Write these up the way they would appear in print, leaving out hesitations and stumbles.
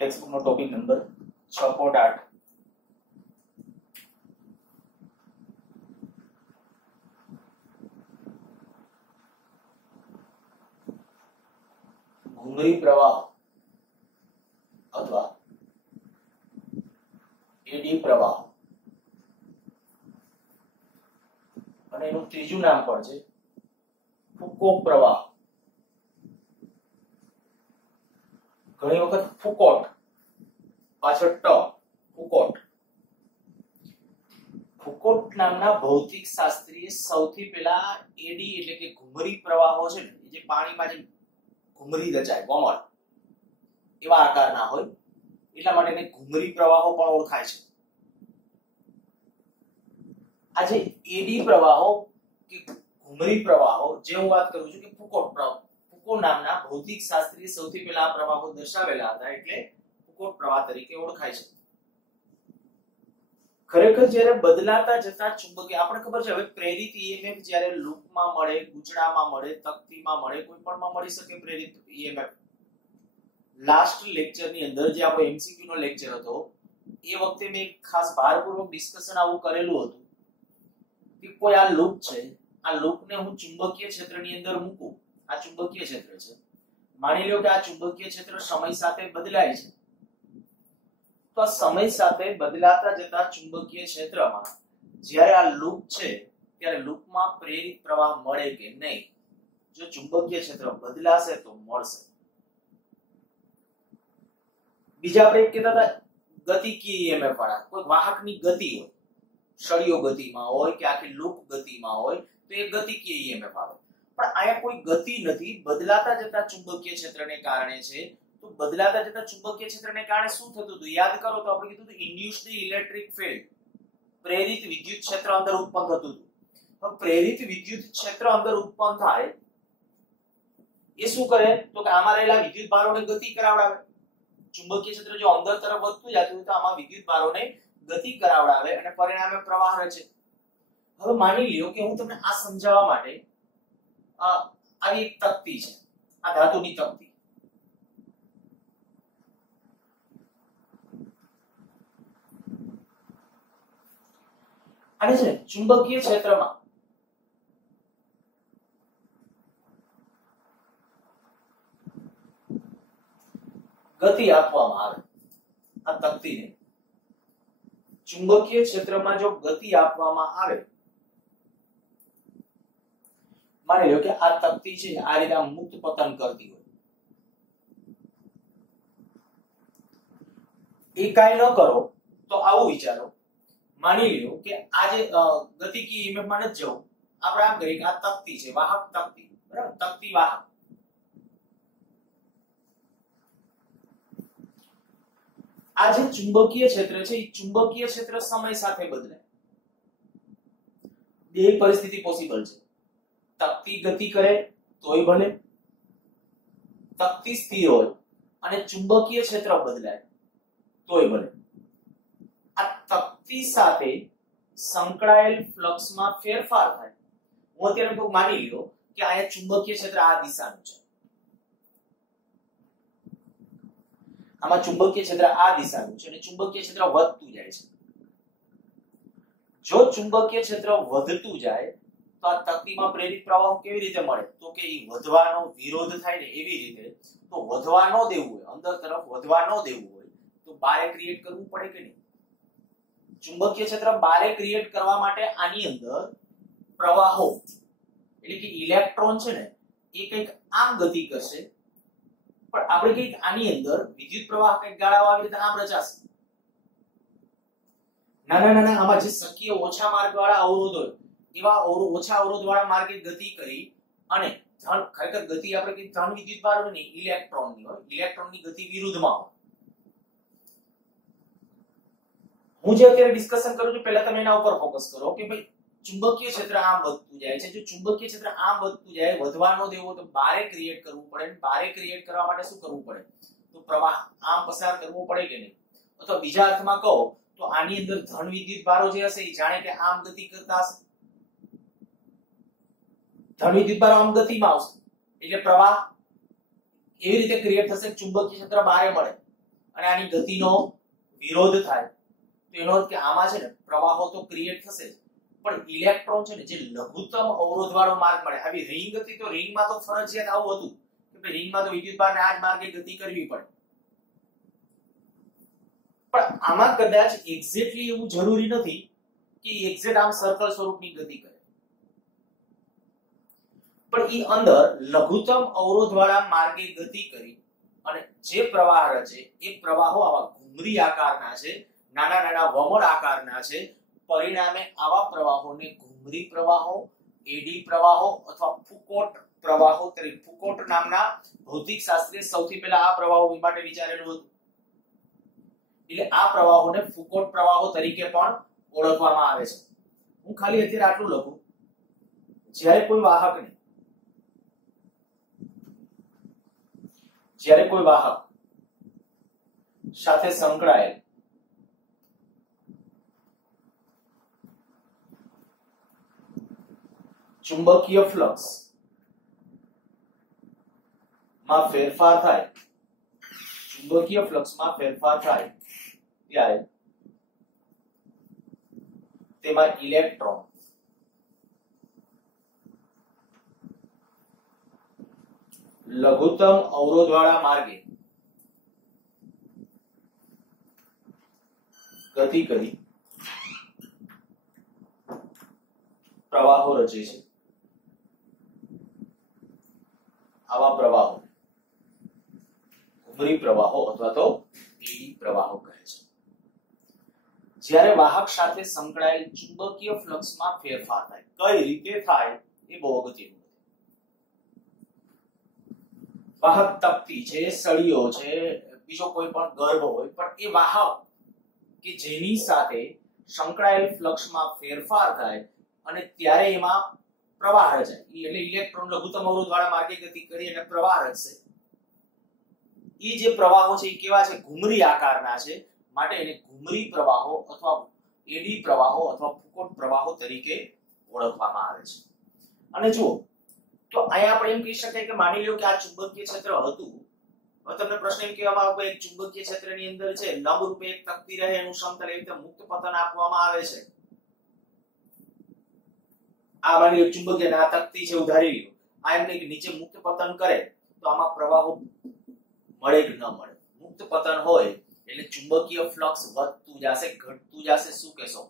Textbook નો topic number 6.8 ઘુંઘરી પ્રવાહ અથવા એડી પ્રવાહ અને એનું ત્રીજું નામ પણ છે ફુકો પ્રવાહ. ઘણી વખત ફુકોટ પાછળ ટ ફુકોટ. ફુકોટ નામના ભૌતિક શાસ્ત્રીએ સૌથી પહેલા એડી એટલે કે ઘુમરી પ્રવાહો છે ને જે પાણીમાં જે ઘુમરી રચાય કોમળ એવા આકારના હોય એટલા માટે એને ઘુમરી પ્રવાહો પણ ઓળખાય છે. આજે એડી પ્રવાહો કે ઘુમરી પ્રવાહો જે હું વાત કરું છું કે ફુકોટ પ્રવાહ, ફુકો નામના ભૌતિક શાસ્ત્રીએ સૌથી પહેલા આ પ્રવાહો દર્શાવેલા હતા એટલે ફુકોટ પ્રવાહ તરીકે ઓળખાય છે. ખરેખર જ્યારે બદલાતા જતા ચુંબકીય આપણે ખબર છે હવે પ્રેરિત ઈએમએફ જ્યારે લૂપમાં મળે, ગુચડામાં મળે, તકતીમાં મળે, કોઈ પણમાં મળી શકે પ્રેરિત ઈએમએફ. લાસ્ટ લેક્ચર ની અંદર જે આપણો એમસીક્યુ નો લેક્ચર હતો એ વખતે મેં ખાસ ભારપૂર્વક ડિસ્કશન આવું કરેલું હતું કે કોઈ આ લૂપ છે, આ લૂપને હું ચુંબકીય ક્ષેત્રની અંદર મૂકું, આ ચુંબકીય ક્ષેત્ર છે, માની લો કે આ ચુંબકીય ક્ષેત્ર સમય સાથે બદલાય છે, તો આ સમય સાથે બદલાતા જતા ચુંબકીય ક્ષેત્રમાં જ્યારે આ લૂપ છે ત્યારે લૂપમાં પ્રેરિત પ્રવાહ મળે કે નહીં. જો ચુંબકીય ક્ષેત્ર બદલાશે તો મળશે. બીજા આપણે કહેતા હતા ગતિકીય ઈએમએફ વાળા, કોઈ વાહકની ગતિ હોય, સળિયો ગતિમાં હોય કે આખી લૂપ ગતિમાં હોય તો એ ગતિકીય ઈએમએફ આવે. પણ અહીંયા કોઈ ગતિ નથી, બદલાતા જતા ચુંબકીય ક્ષેત્રને કારણે છે. તો બદલાતા જતા ચુંબકીય ક્ષેત્રને કારણે શું થતું હતું યાદ કરો તો આપણે કીધું હતું ઇન્ડ્યુસ્ડ ઇલેક્ટ્રિક ફિલ્ડ, પ્રેરિત વિદ્યુત ક્ષેત્ર અંદર ઉત્પન્ન થતું હતું. તો પ્રેરિત વિદ્યુત ક્ષેત્ર અંદર ઉત્પન્ન થાય એ શું કરે તો કે આમાં રહેલા વિદ્યુત ભારોને ગતિ કરાવડાવે. ચુંબકીય ક્ષેત્ર જો અંદર તરફ વધતું જતું હોય તો આમાં વિદ્યુત ભારોને ગતિ કરાવડાવે અને પરિણામે પ્રવાહ રચે. હવે માની લ્યો કે હું તમને આ સમજાવવા માટે આવી એક તકતી છે, આ ધાતુની તકતી. અને છે ચુંબકીય ક્ષેત્રમાં ગતિ આપવામાં આવે આ તકતીને. ચુંબકીય ક્ષેત્રમાં જો ગતિ આપવામાં આવે, માની લો કે આ તકતી છે આ રીતે મુક્ત પતન કરતી હોય, એ કાંઈ ન કરો તો આવું વિચારો, માની લ્યો કે આ જે ગતિકીય ઈએમએફ માં નથી જવું, આપણે આમ કરીએ કે આ તકતી છે, વાહક તકતી, બરાબર, તકતી વાહક. આ જે ચુંબકીય ક્ષેત્ર છે એ ચુંબકીય ક્ષેત્ર સમય સાથે બદલાય. બે પરિસ્થિતિ પોસિબલ છે. તકતી ગતિ કરે તોય ભલે, તકતી સ્થિર હોય અને ચુંબકીય ક્ષેત્ર બદલાય તોય ભલે. આ તકતી સાથે સંકળાયેલ ફ્લક્સમાં ફેરફાર થાય. હું અત્યારે તો માની લ્યો કે અહીંયા ચુંબકીય ક્ષેત્ર આ દિશાનું છે, આમાં ચુંબકીય ક્ષેત્ર આ દિશાનું છે અને ચુંબકીય ક્ષેત્ર વધતું જાય છે. જો ચુંબકીય ક્ષેત્ર વધતું જાય તો આ તકતીમાં પ્રેરિત પ્રવાહ કેવી રીતે મળે તો કે એ વધવાનો વિરોધ થાય ને એવી રીતે. તો વધવા ન દેવું હોય, અંદર તરફ વધવા ન દેવું હોય તો બારે ક્રિએટ કરવું પડે કે નહીં. ચુંબકીય ક્ષેત્ર બારે ક્રિએટ કરવા માટે આની અંદર પ્રવાહો એટલે કે ઇલેક્ટ્રોન છે ને એ કંઈક આમ ગતિ કરશે, પણ આપણે કંઈક આની અંદર વિદ્યુત પ્રવાહ કંઈક ગાળાઓ આવી રીતે આમ રચાશે. નાના નાના આમાં જે શક્ય ઓછા માર્ગ વાળા અવરોધ હોય એવા ઓછા અવરોધ વાળા માર્ગે ગતિ કરી અને ખરેખર ગતિ આપણે કઈ ધન વિદ્યુત ભાર નહીં, ઇલેક્ટ્રોનની હોય, ઇલેક્ટ્રોનની ગતિ વિરુદ્ધમાં હોય. હું જે અત્યારે ડિસ્કશન કરું છું પહેલા તમે એના ઉપર ફોકસ કરો કે ભાઈ ચુંબકીય ક્ષેત્ર આમ વધતું જાય છે. જો ચુંબકીય ક્ષેત્ર આમ વધતું જાય, વધવા ન દેવો તો બારે ક્રિએટ કરવું પડે. બારે ક્રિએટ કરવા માટે શું કરવું પડે તો પ્રવાહ આમ પસાર કરવો પડે કે નહીં. અથવા બીજા અર્થમાં કહો તો આની અંદર ધન વિદ્યુત ભારો જે હશે એ જાણે કે આમ ગતિ કરતા હશે. ધન વિદ્યુત ભારો આમ ગતિમાં આવશે એટલે પ્રવાહ એવી રીતે ક્રિએટ થશે ચુંબકીય ક્ષેત્ર બારે મળે અને આની ગતિનો વિરોધ થાય તો એનો અર્થ કે આમાં છે ને પ્રવાહો તો ક્રિએટ થશે પણ ઇલેક્ટ્રોન છે ને જે લઘુત્તમ અવરોધ વાળો માર્ગ મળે. આવી રિંગ હતી તો રિંગમાં તો ફરજિયાત આવું હતું કે ભાઈ રિંગમાં તો વિદ્યુતભારને આ જ માર્ગે ગતિ કરવી પડે, પણ આમાં કદાચ એક્ઝેક્ટલી એવું જરૂરી નથી કે એક્ઝેક્ટ આમ સર્કલ સ્વરૂપની ગતિ કરે, પણ ઈ અંદર લઘુત્તમ અવરોધ વાળા માર્ગે ગતિ કરી અને જે પ્રવાહ રચે એ પ્રવાહો આવા ઘુમરી આકારના છે, નાના નાના વમળ આકારના છે. પરિણામે આવા પ્રવાહોને ઘુમરી પ્રવાહો, એડી પ્રવાહો અથવા ફુકોટ પ્રવાહો તરીકે, ફુકોટ નામના ભૌતિક શાસ્ત્રીએ સૌથી પહેલા આ પ્રવાહો માટે વિચારેલું હતું. એટલે આ પ્રવાહોને ફુકોટ પ્રવાહો તરીકે પણ ઓળખવામાં આવે છે. હું ખાલી અત્યારે આટલું લખું, જ્યારે કોઈ વાહક સાથે સંકળાયેલ ચુંબકીય ફ્લક્સ માં ફેરફાર થાય, ચુંબકીય ફ્લક્સમાં ફેરફાર થાય ત્યારે તેમાં ઇલેક્ટ્રોન લઘુત્તમ અવરોધવાળા માર્ગે ગતિ કરી પ્રવાહો રચે છે. આવા પ્રવાહો ઘુમરી પ્રવાહો અથવા તો એડી પ્રવાહો કહે છે. જ્યારે વાહક સાથે સંકળાયેલ ચુંબકીય ફ્લક્સમાં ફેરફાર થાય, કઈ રીતે થાય એ બહુ અગત્યનું. વાહક તકતી છે, સળીઓ છે, બીજો કોઈ પણ ગર્ભ હોય, પણ એ વાહક કે જેની સાથે સંકળાયેલ ફ્લક્સમાં ફેરફાર થાય અને ત્યારે એમાં પ્રવાહ રચાય, એટલે ઇલેક્ટ્રોન લઘુત્તમ અવરોધ વાળા માર્ગે ગતિ કરી અને પ્રવાહ રચશે. એ જે પ્રવાહો છે એ કેવા છે? ઘુમરી આકારના છે, માટે એને ઘુમરી પ્રવાહો અથવા એડી પ્રવાહો અથવા ફુકોટ પ્રવાહો તરીકે ઓળખવામાં આવે છે. અને જુઓ તો અહીંયા આપણે એમ કહી શકાય કે માની લો કે આ ચુંબકીય ક્ષેત્ર હતું. હવે તમને પ્રશ્ન એમ કહેવામાં આવે કે એક ચુંબકીય ક્ષેત્રની અંદર છે લંબ રૂપે એક તકતી રહે, એનું સમતલ એવી રીતે મુક્ત પતન આપવામાં આવે છે. આ માની લો ચુંબકીય આ તકતી છે ઉધારી લ્યો, આ એમ કે નીચે મુક્ત પતન કરે તો આમાં પ્રવાહો મળે કે ન મળે? મુક્ત પતન હોય એટલે ચુંબકીય ફ્લક્સ વધતું જશે, ઘટતું જશે. શું કહેશો?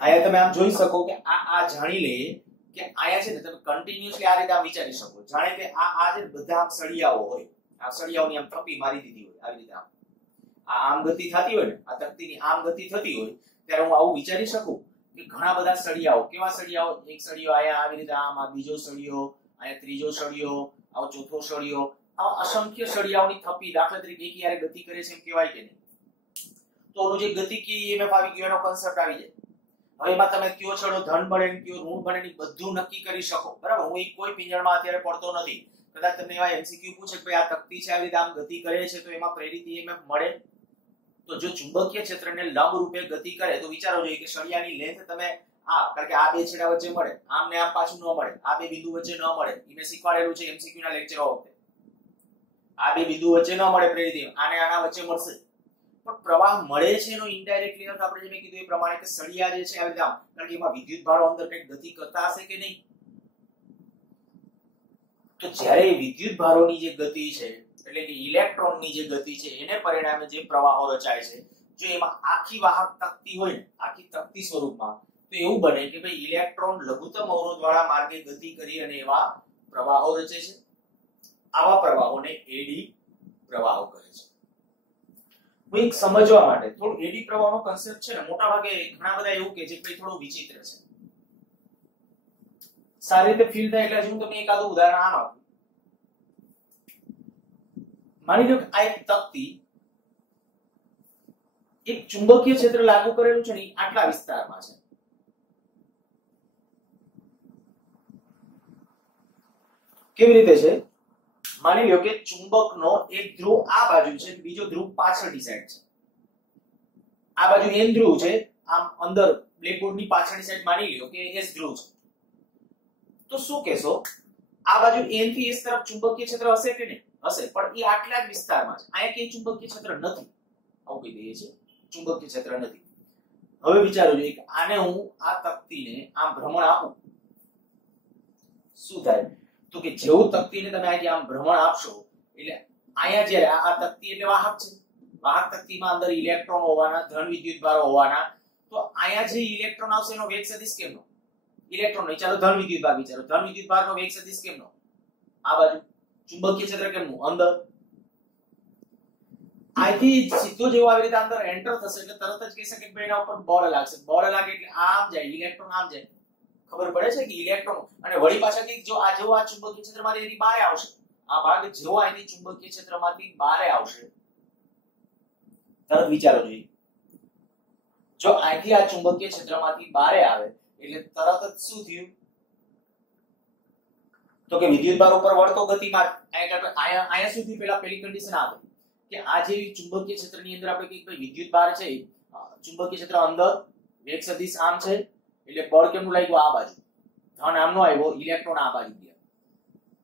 અહીંયા તમે આમ જોઈ શકો કે આ જાણી લે કે આયા છે ને તમે કન્ટિન્યુઅસલી આ રીતે આમ વિચારી શકો, જાણે કે આ જે બધા આમ સળિયાઓ હોય, આ સળિયાઓની આમ થપ્પી મારી દીધી હોય, આવી રીતે આમ ગતિ થતી હોય ને, આ તકતીની આમ ગતિ થતી હોય, ત્યારે હું આવું વિચારી શકું કે ઘણા બધા સળિયાઓ, કેવા સળિયાઓ? એક સળિયો આયા આવી રીતે આમ, આ બીજો સળિયો, આયા ત્રીજો સળિયો, આવો ચોથો સળિયો, આવા અસંખ્ય સળિયાઓની થપ્પી દાખલા તરીકે એક યારે ગતિ કરે છે એમ કહેવાય કે નહીં? તો ઓલું જે ગતિકીય ઈએમએફ આવી ગયો એનો કોન્સેપ્ટ આવી જાય. હવે એમાં તમે કયો છેડો ધન બને ને કયો ઋણ બને ની બધું નક્કી કરી શકો, બરાબર? હું કોઈ પિંજણમાં અત્યારે પડતો નથી. કદાચ તમને એવા એમસીક્યુ પૂછે કે ભાઈ આ તકતી છે આવી રીતે આમ ગતિ કરે છે તો એમાં પ્રેરિત ઈએમએફ મળે? તો જો ચુંબકીય ક્ષેત્રને લંબ રૂપે ગતિ કરે તો વિચારો જોઈએ કે સળિયાની લેન્થ તમે કારણ કે આ બે છેડા વચ્ચે મળે, આમ ને આમ પાછું ન મળે, આ બે બિંદુ વચ્ચે ન મળે. એને શીખવાડેલું છે એમસીક્યુ ના લેક્ચરો વખતે. આ બે બિંદુ વચ્ચે ન મળે પ્રેરિત, આને આના વચ્ચે મળશે. પણ પ્રવાહ મળે છે એનો ઇનડાયરેક્ટલી અર્થ આપણે જેમ કીધું એ પ્રમાણે કે સળિયા જે છે આવી રીતે આમ, કારણ કે એમાં વિદ્યુત ભારો અંદર કંઈક ગતિ કરતા હશે કે નહીં? તો જ્યારે વિદ્યુત ભારોની જે ગતિ છે એટલે કે ઇલેક્ટ્રોનની જે ગતિ છે એને પરિણામે જે પ્રવાહો રચાય છે, જો એમાં આખી વાહક તકતી હોય ને, આખી તકતી સ્વરૂપમાં, તો એવું બને કે ભાઈ ઇલેક્ટ્રોન લઘુત્તમ અવરોધ વાળા માર્ગે ગતિ કરી અને એવા પ્રવાહો રચે છે. આવા પ્રવાહોને એડી પ્રવાહો કહે છે. એક સમજવા માટે થોડું એડી પ્રવાહનો કન્સેપ્ટ છે ને મોટા ભાગે ઘણા બધા એવું કે છે કે થોડું વિચિત્ર છે, સારી રીતે ફીલ થાય એટલે હું તમને એકાદું ઉદાહરણ આમ આપું. માની લો કે આ એક તકતી એક ચુંબકીય ક્ષેત્ર લાગુ કરેલું છે ને આટલા વિસ્તારમાં છે. કેવી રીતે છે? માની લો કે ચુંબકનો એક ધ્રુવ આ બાજુ છે, બીજો ધ્રુવ પાછળની સાઈડ છે. આ બાજુ N ધ્રુવ છે, આમ અંદર બ્લેકબોર્ડની પાછળની સાઈડ માની લો કે S ધ્રુવ છે. તો શું કહેશો? આ બાજુ N થી S તરફ ચુંબકીય ક્ષેત્ર હશે કે નહીં? હશે, પણ એ આટલા જ વિસ્તારમાં છે. અહીંયા કે ચુંબકીય ક્ષેત્ર નથી, આવું કહી દઈએ છે, ચુંબકીય ક્ષેત્ર નથી. હવે વિચારો જોઈએ કે આને હું આ તકતીને આમ ભ્રમણ આપું, શું થાય? તો કે જેવું તકતીને તમે આમ ભ્રમણ આપશો એટલે અહીંયા જે આ તકતી એટલે વાહક છે, વાહક તકતીમાં અંદર ઇલેક્ટ્રોન હોવાના, ધન વિદ્યુતભાર હોવાના, તો અહીંયા જે ઇલેક્ટ્રોન આવશે એનો વેગ સદિશ કેમનો? ઇલેક્ટ્રોન નહીં, ચાલો ધન વિદ્યુતભાર વિચારો, ધન વિદ્યુતભારનો વેગ સદિશ કેમનો? આ બાજુ. ચુંબકીય ક્ષેત્ર કેમનું? અંદર. આથી સીધો જેવો આવી રીતે અંદર એન્ટર થશે એટલે તરત જ કહી શકે કે એના ઉપર બળ લાગશે, બળ લાગે એટલે આમ જાય, ઇલેક્ટ્રોન આમ જાય. ખબર પડે છે કે ઇલેક્ટ્રોન અને વળી પાછા કે જો આ જેવો આ ચુંબકીય ક્ષેત્રમાંથી એની બહાર આવશે, આ ભાગ જેવો અહીંથી ચુંબકીય ક્ષેત્રમાંથી બહાર આવશે, તરત વિચારો જોઈએ, જો અહીંથી આ ચુંબકીય ક્ષેત્રમાંથી બહાર આવે એટલે તરત જ શું થયું? તો કે વિદ્યુતભાર ઉપર વળતો ગતિમાર્ગ. અહીંયા સુધી પેલી કન્ડિશન આવે કે આ જે ચુંબકીય ક્ષેત્રની અંદર આપણે કઈ વિદ્યુતભાર છે, ચુંબકીય ક્ષેત્ર અંદર વેગ સદિશ આમ છે એટલે બળ કેમનું લાગ્યું? આ બાજુ. ધન આમનો આવ્યો, ઇલેક્ટ્રોન આ બાજુ ગયા,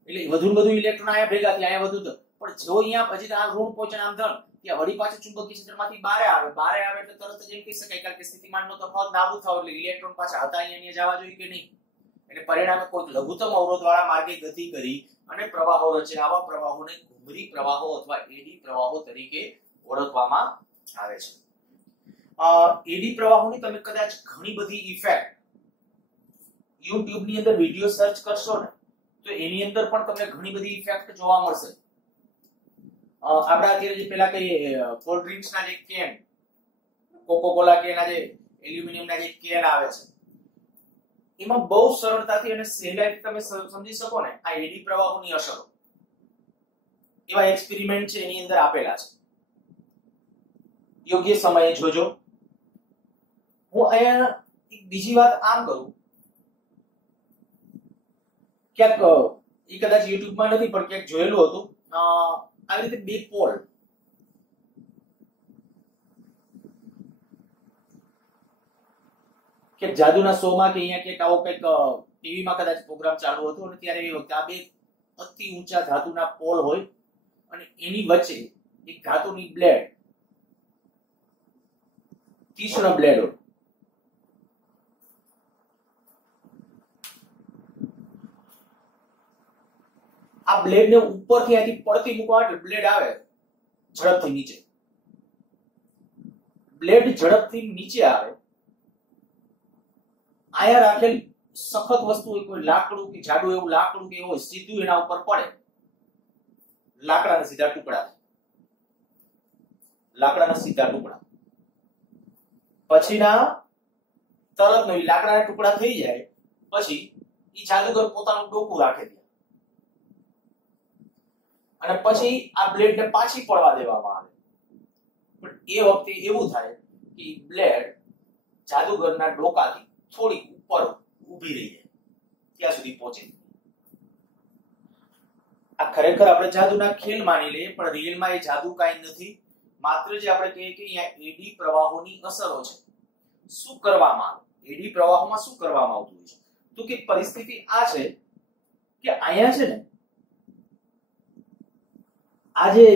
એટલે વધુ ને વધુ ઇલેક્ટ્રોન અહીંયા ભેગા થયા, અહીંયા વધુ. પણ જો અહીંયા પછી આ ઋણ પહોંચે આમ ધન, ત્યાં વળી પાછું ચુંબકીય ક્ષેત્રમાંથી બહાર આવે એટલે તરત જ એમ કહી શકાય કારણ કે સ્થિતિમાનનો તફાવત નાબૂદ થાવ એટલે ઇલેક્ટ્રોન પાછા હતા અહીંયા જવા જોઈએ કે નહીં. એટલે પરિણામે કોઈ લઘુત્તમ અવરોધ વાળા માર્ગે ગતિ કરી અને પ્રવાહો રચે. આવા પ્રવાહોને ઘુમરી પ્રવાહો અથવા એડી પ્રવાહો તરીકે ઓળખવામાં આવે છે. એડી પ્રવાહોની તમે કદાચ ઘણી બધી ઇફેક્ટ YouTube ની અંદર વિડિયો સર્ચ કરશો ને તો એની અંદર પણ તમને ઘણી બધી ઇફેક્ટ જોવા મળશે. આપડા અત્યારે જે પેલા કઈ કોલ્ડ ડ્રિંક્સ ના જે કેન, કોકોકોલા કેન, જે એલ્યુમિનિયમ ના જે કેન આવે છે, એમાં બહુ સરળતાથી અને સહેલાઈથી તમે સમજી શકો ને આ એડી પ્રવાહોની અસરો. એવા એક્સપેરિમેન્ટ છે એની અંદર આપેલા છે, યોગ્ય સમયે જોજો. હું અહીંયા એક બીજી વાત આમ કરું, ક્યાંક એ કદાચ YouTube માં નથી પણ ક્યાંક જોયેલું હતું, આવી રીતે બે પોલ કે જાદુના શો માં કે અહીંયા કે આવો કંઈક ટીવી માં કદાચ પ્રોગ્રામ ચાલુ હતો અને ત્યારે એ વખતે આ બે અતિ ઊંચા ધાતુના પોલ હોય અને એની વચ્ચે એક ધાતુની બ્લેડ, તીક્ષ્ણ બ્લેડ હોય. આ બ્લેડ ને ઉપરથી અહીંથી પડતી મૂકવા માટે બ્લેડ આવે ઝડપથી નીચે, બ્લેડ ઝડપથી નીચે આવે, આયા રાખેલ સખત વસ્તુ હોય, કોઈ લાકડું કે જાડું એવું લાકડું કે એવું સીધું એના ઉપર પડે, લાકડાના સીધા ટુકડા, લાકડાના સીધા ટુકડા. પછીના તરત નો લાકડાના ટુકડા થઈ જાય પછી ઈ જાદુગર પોતાનું ડોકું રાખે દે અને પછી આ બ્લેડ ને પાછી પડવા દેવામાં આવે. પણ એ વખતે એવું થાય કે બ્લેડ જાદુગરના ડોકાથી થોડી ઉપર ઊભી રહી જાય, ત્યાં સુધી પહોંચે. આ ખરેખર આપણે જાદુના ખેલ માની લઈએ પણ રિયલમાં એ જાદુ કાંઈ નથી, માત્ર જે આપણે કહીએ કે અહીંયા એડી પ્રવાહોની અસરો છે. શું કરવામાં આવે એડી પ્રવાહોમાં, શું કરવામાં આવતું હોય છે? તો કે પરિસ્થિતિ આ છે કે અહીંયા છે ને આ જે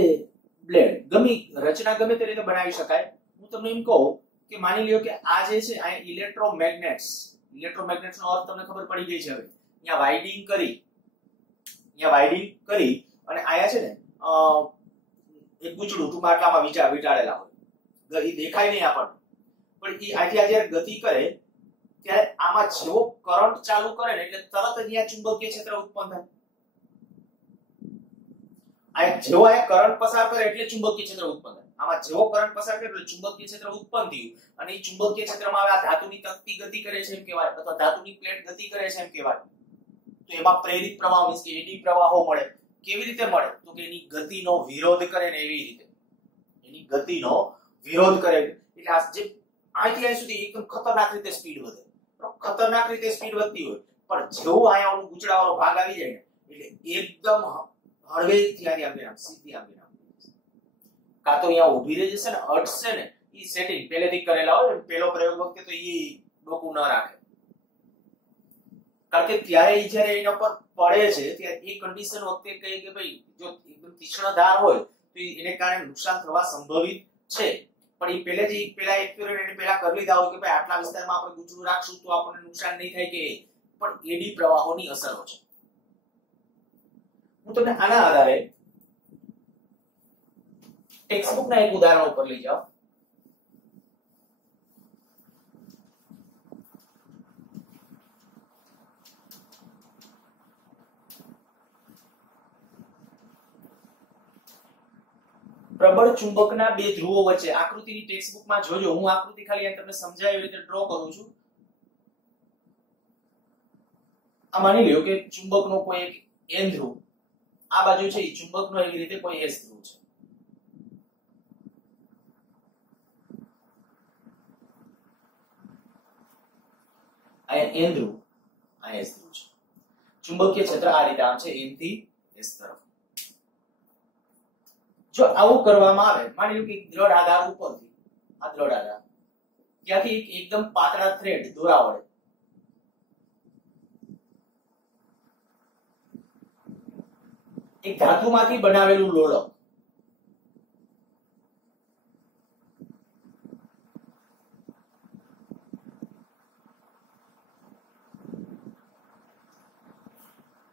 બ્લેડ ગમે રચના ગમે તે રીતે બનાવી શકાય. હું તમને એમ કહું કે માની લ્યો કે આ જે છે આ ઇલેક્ટ્રોમેગ્નેટ્સ, ઇલેક્ટ્રોમેગ્નેટ્સનો અર્થ તમને ખબર પડી ગઈ છે. હવે અહીંયા વાઇન્ડિંગ કરી અને આયા છે ને એક ગુચડું ટુમાટામાં વિચારેલા હોય, એ દેખાય નહીં આપણને, પણ એ આથી જ્યારે ગતિ કરે ત્યારે આમાં જેવો કરંટ ચાલુ કરે ને એટલે તરત જ અહીંયા ચુંબકીય ક્ષેત્ર ઉત્પન્ન થાય. આ જેવો આ કરંટ પસાર કરે એટલે ચુંબકીય ક્ષેત્ર ઉત્પન્ન થાય. આમાં જેવો કરંટ પસાર કરે એટલે ચુંબકીય ક્ષેત્ર ઉત્પન્ન થયું અને એ ચુંબકીય ક્ષેત્રમાં આ ધાતુની તકતી ગતિ કરે છે એમ કહેવાય, અથવા ધાતુની પ્લેટ ગતિ કરે છે એમ કહેવાય. તો એમાં પ્રેરિત પ્રવાહ મીન્સ કે એડી પ્રવાહો મળે. કેવી રીતે મળે? તો કે એની ગતિનો વિરોધ કરે ને એવી રીતે, એની ગતિનો વિરોધ કરે એટલે આ જે અહીંથી અહીં સુધી એકદમ ખતરનાક રીતે સ્પીડ વધે. ખતરનાક રીતે સ્પીડ વધતી હોય પણ જેવું અહીંયા ઓલું ગુચડાવાળો ભાગ આવી જાય ને એટલે એકદમ હળવેથી આમ સીધી આમ કાં તો અહીંયા ઊભી રહી જશે ને અટશે ને, ઈ સેટિંગ પહેલેથી કરેલા હોય. પહેલો પ્રયોગ વખતે તો ઈ ડોકું ન રાખે કારણ કે ત્યારે ઈ જ્યારે એના પર પડે છે ત્યારે એ કન્ડિશન વખતે કહે કે ભાઈ જો એકદમ તીક્ષ્ણ ધાર હોય તો એને કારણે નુકસાન થવા સંભવિત છે, પણ એ પહેલેથી પહેલા એક્યુરેટ એને પહેલા કરી લીધા હોય કે ભાઈ આટલા વિસ્તારમાં આપણે ગુજરું રાખશું તો આપણને નુકસાન નહીં થાય, કે પણ એડી પ્રવાહોની અસરો છે. હું તમને આના આધારે ટેક્સ્ટબુકના એક ઉદાહરણ ઉપર લઈ જાઉં. પ્રબળ ચુંબકના બે ધ્રુવો વચ્ચે આકૃતિની ટેક્સ્ટબુકમાં જોજો, હું આકૃતિ ખાલી તમને સમજાય એવી રીતે ડ્રો કરું છું. આ માની લ્યો કે ચુંબકનો કોઈ એક N ધ્રુવ આ બાજુ છે, ચુંબકનો એવી રીતે કોઈ S ધ્રુવ છે. અહીંયા N ધ્રુવ, આ S ધ્રુવ છે. ચુંબકીય ક્ષેત્ર આ રીતે આમ છે, N થી S તરફ. જો આવું કરવામાં આવે, માની લો કે દ્રઢ આધાર ઉપરથી, આ દ્રઢ આધાર ત્યાંથી એકદમ પાતળા થ્રેડ દોરા વડે એક ધાતુમાંથી બનાવેલું લોલક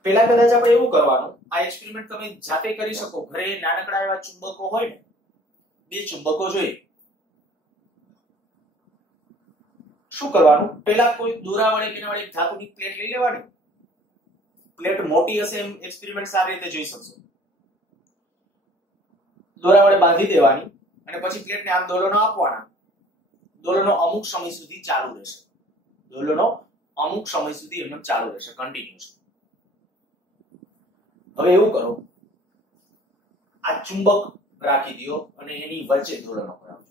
પેલા કદાચ આપણે એવું કરવાનું, આ એક્સપેરિમેન્ટ તમે જાતે કરી શકો ઘરે. નાનકડા એવા ચુંબકો હોય ને, બે ચુંબકો જોઈએ. શું કરવાનું, પેલા કોઈ દોરા વડે કે એક ધાતુની પ્લેટ લઈ લેવાની. પ્લેટ મોટી હશે એમ એક્સપેરિમેન્ટ સારી રીતે જોઈ શકશો. દોરા વડે બાંધી દેવાની અને પછી પ્લેટને આમ દોલનો આપવાના. દોલનો અમુક સમય સુધી ચાલુ રહેશે. દોલનો અમુક સમય સુધી એમને ચાલુ રહેશે, કન્ટિન્યુઅસ. હવે એવું કરો, આ ચુંબક રાખી દો અને એની વચ્ચે દોલનો કરાવજો.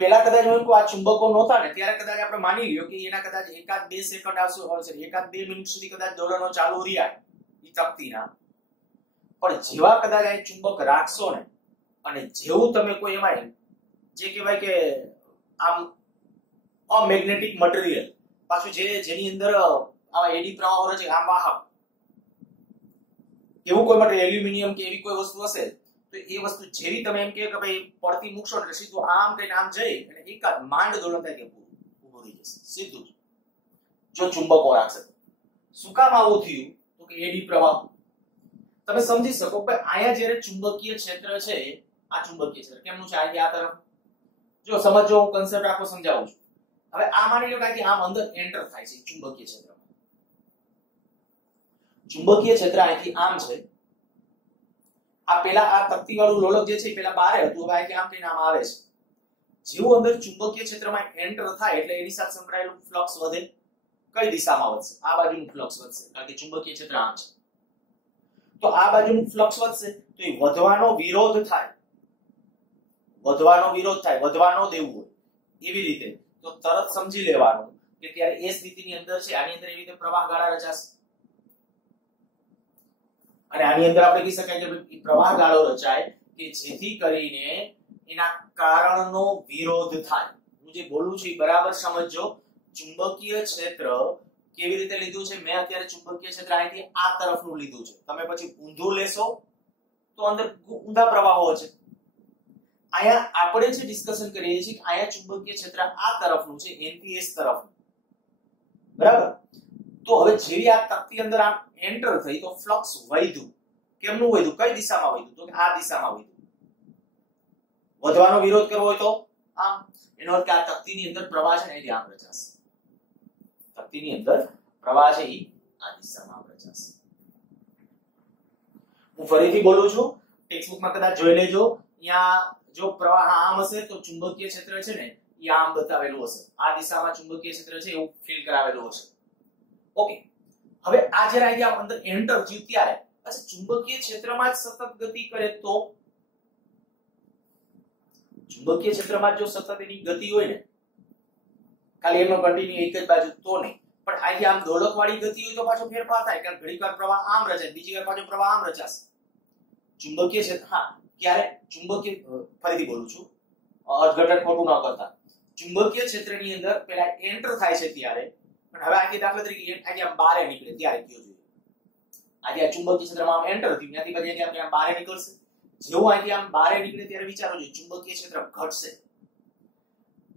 પેલા કદાચ હું આ ચુંબકો નહોતા ને ત્યારે કદાચ આપણે માની લ્યો કે એના કદાચ એકાદ 2 સેકન્ડ આવશે, એકાદ 2 મિનિટ સુધી કદાચ દોલનો ચાલુ રહ્યા ઈ તકતીના. પણ જેવા કદાચ આ ચુંબક રાખશો ને અને જેવું તમે કોઈ એમાં જે કહેવાય કે આમ અમેગ્નેટિક મટીરીયલ પાછું જેની અંદર આવા એડી પ્રવાહો રહે છે, આમ વાહક એવું કોઈ મટીરીયલ, એલ્યુમિનિયમ કે એવી કોઈ વસ્તુ હશે તો એ વસ્તુ જેવી તમે એમ કે ભાઈ પડતી મૂકશો એટલે સીધું આમ કઈને આમ જઈ અને એકાદ માંડ દોલન થાય કે ઊભું થઈ જશે સીધું જ, જો ચુંબકો રાખશે. શું કામ આવું થયું તો કે એડી પ્રવાહ. તમે સમજી શકો કે અહીંયા જ્યારે ચુંબકીય ક્ષેત્ર છે, આ ચુંબકીય ક્ષેત્ર કેમનું છે, આ તરફ જો સમજો, હું કન્સેપ્ટ આખો સમજાવું છું. હવે આ માની લો કે આમ અંદર એન્ટર થાય છે ચુંબકીય ક્ષેત્રમાં. ચુંબકીય ક્ષેત્ર અહીંથી આમ છે. આ પેલા આ તકતી વાળું લોલક જે છે પેલા બારે હતું, હવે અહીંથી આમ થઈને આમ આવે છે. જેવું અંદર ચુંબકીય ક્ષેત્રમાં એન્ટર થાય એટલે એની સાથે સંકળાયેલું ફ્લક્સ વધે. કઈ દિશામાં વધશે? આ બાજુનું ફ્લક્સ વધશે, કારણ કે ચુંબકીય ક્ષેત્ર આમ છે. તો આ બાજુનું ફ્લક્સ વધશે તો એ વધવાનો વિરોધ થાય, વધવાનો દેવું હોય એવી રીતે. તો તરત સમજી લેવાનું કે ત્યારે એ સ્થિતિની અંદર છે, આની અંદર એવી રીતે પ્રવાહ ગાળા રચાશે અને આની અંદર આપણે કહી શકાય કે પ્રવાહ ગાળો રચાય કે જેથી કરીને એના કારણનો વિરોધ થાય. હું જે બોલું છું એ બરાબર સમજજો. ચુંબકીય ક્ષેત્ર કેવી રીતે લીધું છે? મેં અત્યારે ચુંબકીય ક્ષેત્ર અહીંથી આ તરફનું લીધું છે. તમે પછી ઊંધું લેશો તો અંદર ઊંધા પ્રવાહો છે. અહીંયા આપણે જે ડિસ્કશન કરીએ છીએ કે અહીંયા ચુંબકીય ક્ષેત્ર આ તરફનું છે, એનપીએસ તરફનું, બરાબર? તો હવે જેવી આ તકતી અંદર આમ એન્ટર થઈ તો ફ્લક્સ વધ્યું. કેમનું વધ્યું? કઈ દિશામાં વધ્યું? તો કે આ દિશામાં વધ્યું. વધવાનો વિરોધ કરવો હોય તો આમ. એનો અર્થ કે આ તકતીની અંદર પ્રવાહ છે ને એ આમ રચાશે. તકતીની અંદર પ્રવાહ છે એ આ દિશામાં આમ રચાશે. હું ફરીથી બોલું છું, ટેક્સ્ટબુકમાં કદાચ જોઈ લેજો. અહીંયા જો પ્રવાહ આમ હશે તો ચુંબકીય ક્ષેત્ર છે ને એ આમ બતાવેલું હશે. આ દિશામાં ચુંબકીય ક્ષેત્ર છે એવું ફીલ કરાવેલું હશે. ઓકે, હવે આ જ્યારે અહીંયા અંદર એન્ટર થયું ત્યારે પછી ચુંબકીય ક્ષેત્રમાં જ સતત ગતિ કરે તો ચુંબકીય ક્ષેત્રમાં જો સતત એની ગતિ હોય ને, ખાલી એનો કન્ટિન્યુ એક જ બાજુ તો નહીં, પણ અહીંથી આમ દોલક વાળી ગતિ હોય તો પાછો ફેરફાર થાય. કારણ ઘણીવાર પ્રવાહ આમ રચાય, બીજી વાર પાછો પ્રવાહ આમ રચાશે. ચુંબકીય ક્ષેત્ર ક્યારે ચુંબકીય, ફરીથી બોલું છું, અર્થઘટન ખોટું ન કરતા. ચુંબકીય ક્ષેત્રની અંદર પેલા એન્ટર થાય છે ત્યારે, પણ હવે અહીંથી દાખલા તરીકે અહીંયા બહાર નીકળે ત્યારે કયો જોઈએ. આજે આ ચુંબકીય ક્ષેત્રમાં આમ એન્ટર થયું, ત્યાંથી પછી આમ બહાર નીકળશે. જેવું અહીંથી આમ બહાર નીકળે ત્યારે વિચારો છો ચુંબકીય ક્ષેત્ર ઘટશે.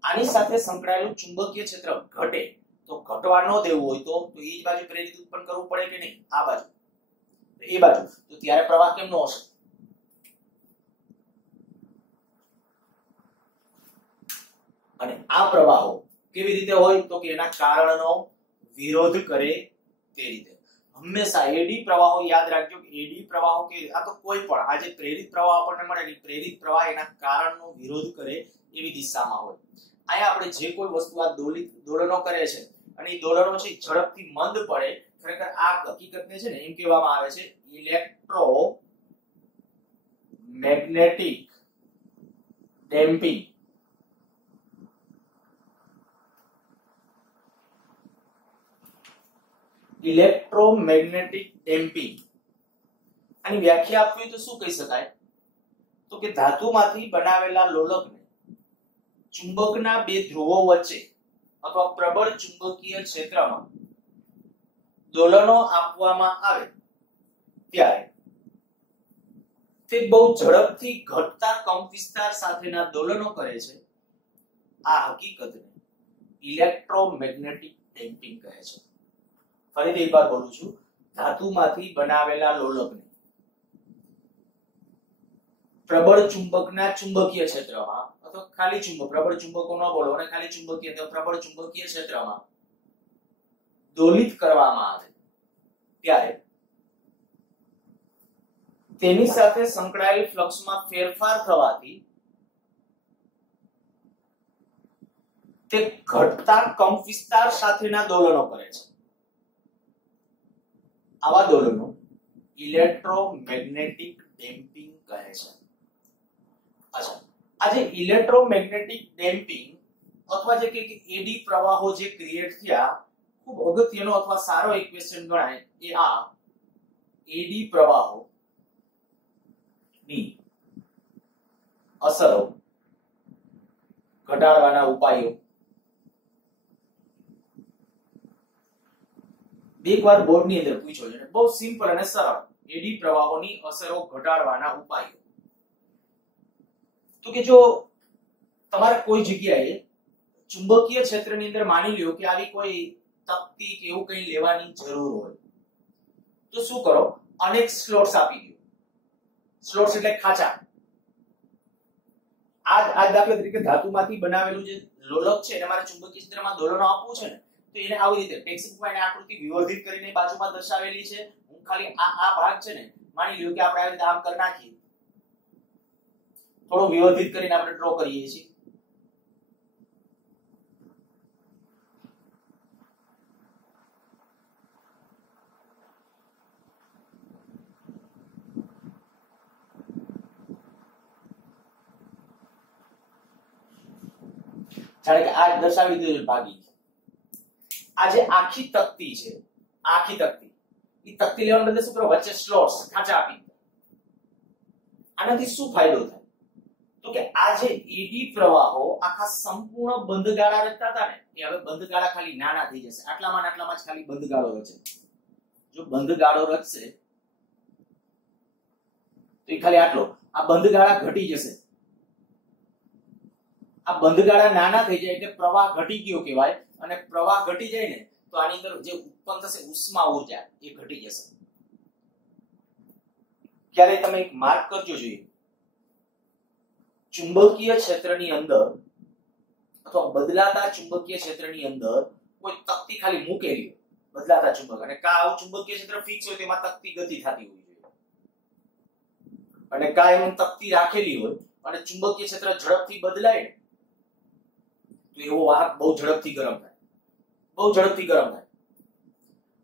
આની સાથે સંકળાયેલું ચુંબકીય ક્ષેત્ર ઘટે તો ઘટવા ન દેવું હોય તો એ જ બાજુ પ્રેરિત ઉત્પન્ન કરવું પડે કે નહીં? આ બાજુ, એ બાજુ. તો ત્યારે પ્રવાહ કેમનો હશે? અને આ પ્રવાહો કેવી રીતે હોય? તો કે એના કારણનો વિરોધ કરે તે રીતે. હંમેશા એડી પ્રવાહો યાદ રાખજો કે એડી પ્રવાહો કે આ તો કોઈ પણ આ જે પ્રેરિત પ્રવાહ આપણને મળે ને પ્રેરિત પ્રવાહ એના કારણનો વિરોધ કરે એવી દિશામાં હોય. અહીંયા આપણે જે કોઈ વસ્તુ આ દોલનો કરે છે અને એ દોલનો છે ઝડપથી મંદ પડે, ખરેખર આ હકીકતને છે ને એમ કહેવામાં આવે છે ઇલેક્ટ્રોમેગ્નેટિક ડેમ્પિંગ. ઇલેક્ટ્રોમેગ્નેટિક ડેમ્પિંગ આની વ્યાખ્યા આપવી તો શું કહી શકાય? તો કે ધાતુમાંથી બનાવેલા લોલકને ચુંબકના બે ધ્રુવો વચ્ચે અથવા પ્રબળ ચુંબકીય ક્ષેત્રમાં દોલનો આપવામાં આવે ત્યારે તે બહુ ઝડપથી ઘટતા કંપવિસ્તાર સાથેના દોલનો કરે છે. આ હકીકતને ઇલેક્ટ્રોમેગ્નેટિક ડેમ્પિંગ કહે છે. ફરીથી એક વાર બોલું છું, ધાતુમાંથી બનાવેલા લોલકને પ્રબળ ચુંબકના ચુંબકીય ક્ષેત્રમાં અથવા ખાલી ચુંબક, પ્રબળ ચુંબકો ન બોલો અને ખાલી ચુંબકીય અથવા પ્રબળ ચુંબકીય ક્ષેત્રમાં દોલિત કરવામાં આવે ત્યારે તેની સાથે સંકળાયેલ ફ્લક્સમાં ફેરફાર થવાથી તે ઘટતા કંપવિસ્તાર સાથેના દોલનો કરે છે. આવા દોલનો ઇલેક્ટ્રોમેગ્નેટિક ડેમ્પિંગ કહે છે. અચ્છા, આજે ઇલેક્ટ્રોમેગ્નેટિક ડેમ્પિંગ અથવા જે કે એડી પ્રવાહો જે ક્રિએટ થયા, ખૂબ અગત્યનો અથવા સારો એક ક્વેશ્ચન ગણાય એ આ એડી પ્રવાહો ની અસરો ઘટાડવાના ઉપાયો. એક વાર બોર્ડ ની અંદર પૂછ્યો છે, બહુ સિમ્પલ અને સરળ. એડી પ્રવાહોની અસરો ઘટાડવાના ઉપાયો. તો કે જો તમારે કોઈ જગ્યાએ ચુંબકીય ક્ષેત્રની અંદર માની લ્યો કે આવી કોઈ તકતી કે એવું કંઈ લેવાની જરૂર હોય તો શું કરો? અનેક સ્લોટ્સ આપી દો. સ્લોટ્સ એટલે ખાંચા. આ દાખલા તરીકે ધાતુમાંથી બનાવેલું જે લોલક છે એને મારે ચુંબકીય ક્ષેત્રમાં દોલનો આપવું છે ને, તો એને આવી રીતે ટેક્સ્ટબુકમાં એને આકૃતિ વિવર્ધિત કરીને બાજુમાં દર્શાવેલી છે. હું ખાલી આ ભાગ છે ને માની લ્યો કે આપણે આવી રીતે આમ કરી નાખીએ, થોડો વિવર્ધિત કરીને આપણે ડ્રો કરીએ છીએ. જાણે કે આ દર્શાવી દીધું છે ભાગી. આ જે આખી તકતી છે, આખી તકતી, એ તકતી લેવાને બદલે શું કરો? વચ્ચે સ્લોટ્સ, ખાંચા આપી દો. આનાથી શું ફાયદો થાય? તો કે આ જે એડી પ્રવાહો આખા સંપૂર્ણ બંધગાળા રચતા હતા ને, એ હવે બંધગાળા ખાલી નાના થઈ જશે. આટલામાં જ ખાલી બંધગાળો રચે. જો બંધગાળો રચશે તો એ ખાલી આટલો. આ બંધગાળા ઘટી જશે. આ બંધગાળા નાના થઈ જાય એટલે પ્રવાહ ઘટી ગયો કહેવાય. અને પ્રવાહ ઘટી જાય ને તો આની અંદર જે ઉત્પન્ન થશે ઉષ્મા ઉર્જા એ ઘટી જશે. ક્યારે તમે એક માર્ક કરજો જોઈએ, ચુંબકીય ક્ષેત્રની અંદર અથવા બદલાતા ચુંબકીય ક્ષેત્રની અંદર કોઈ તકતી ખાલી મૂકેલી હોય, બદલાતા ચુંબક, અને કા આવું ચુંબકીય ક્ષેત્ર ફિક્સ હોય તેમાં તકતી ગતિ થતી હોવી જોઈએ, અને કા એમ તકતી રાખેલી હોય અને ચુંબકીય ક્ષેત્ર ઝડપથી બદલાય ને તો એવો વાહક બહુ ઝડપથી ગરમ થાય, બહુ ઝડપથી ગરમ થાય.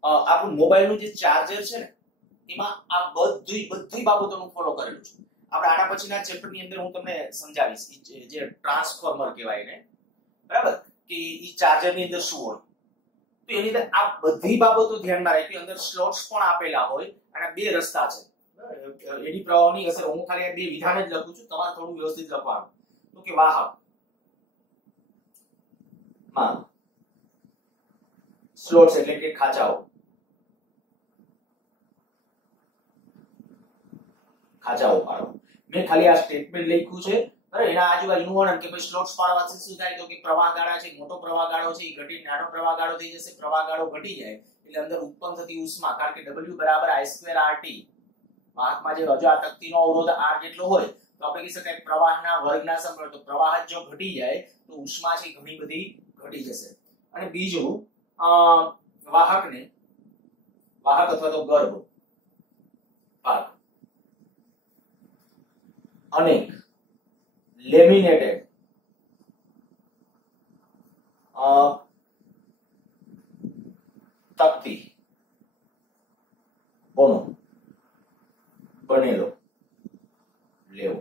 આપણું મોબાઈલનું જે ચાર્જર છે ને એમાં આ બધી બાબતોનું ફોલો કરેલું છે. આપણે આના પછીના ચેપ્ટરની અંદર હું તમને સમજાવીશ જે ટ્રાન્સફોર્મર કહેવાય ને, બરાબર, કે ઈ ચાર્જરની અંદર શું હોય. તો એની અંદર આ બધી બાબતો ધ્યાનમાં રાખી. અંદર સ્લોટ્સ પણ આપેલા હોય અને બે રસ્તા છે એડી પ્રવાહની અસર. હું ખાલી બે વિધાન જ લખું છું, તમારે થોડું વ્યવસ્થિત લખવાનું. તો કે વાહક માં સ્લોટ્સ એટલે કે ખાંચાઓ ખાચાઓ પાડવા. મેં ખાલી આ સ્ટેટમેન્ટ લખ્યું છે, બરાબર. એના આજુબાજુનું વર્ણન કે ભાઈ સ્લોટ્સ પાડવાથી શું થાય તો કે પ્રવાહ ગાળા છે, મોટો પ્રવાહ ગાળો છે એ ઘટી નાનો પ્રવાહ ગાળો થઈ જશે. પ્રવાહ ગાળો ઘટી જાય એટલે અંદર ઉત્પન્ન થતી ઉષ્મા, કારણ કે W બરાબર I2RT, વાહકમાં જે રજો આ તકતીનો અવરોધ R જેટલો હોય તો આપણે કહી શકાય પ્રવાહના વર્ગના સમપ્રમાણ. તો પ્રવાહ જો ઘટી જાય તો ઉષ્મા છે ઘણી બધી ઘટી જશે. અને બીજું વાહકને, વાહક અથવા તો ગર્ભ ભાગ અનેક લેમિનેટેડ તકતી કોનો બનેલો લેવો.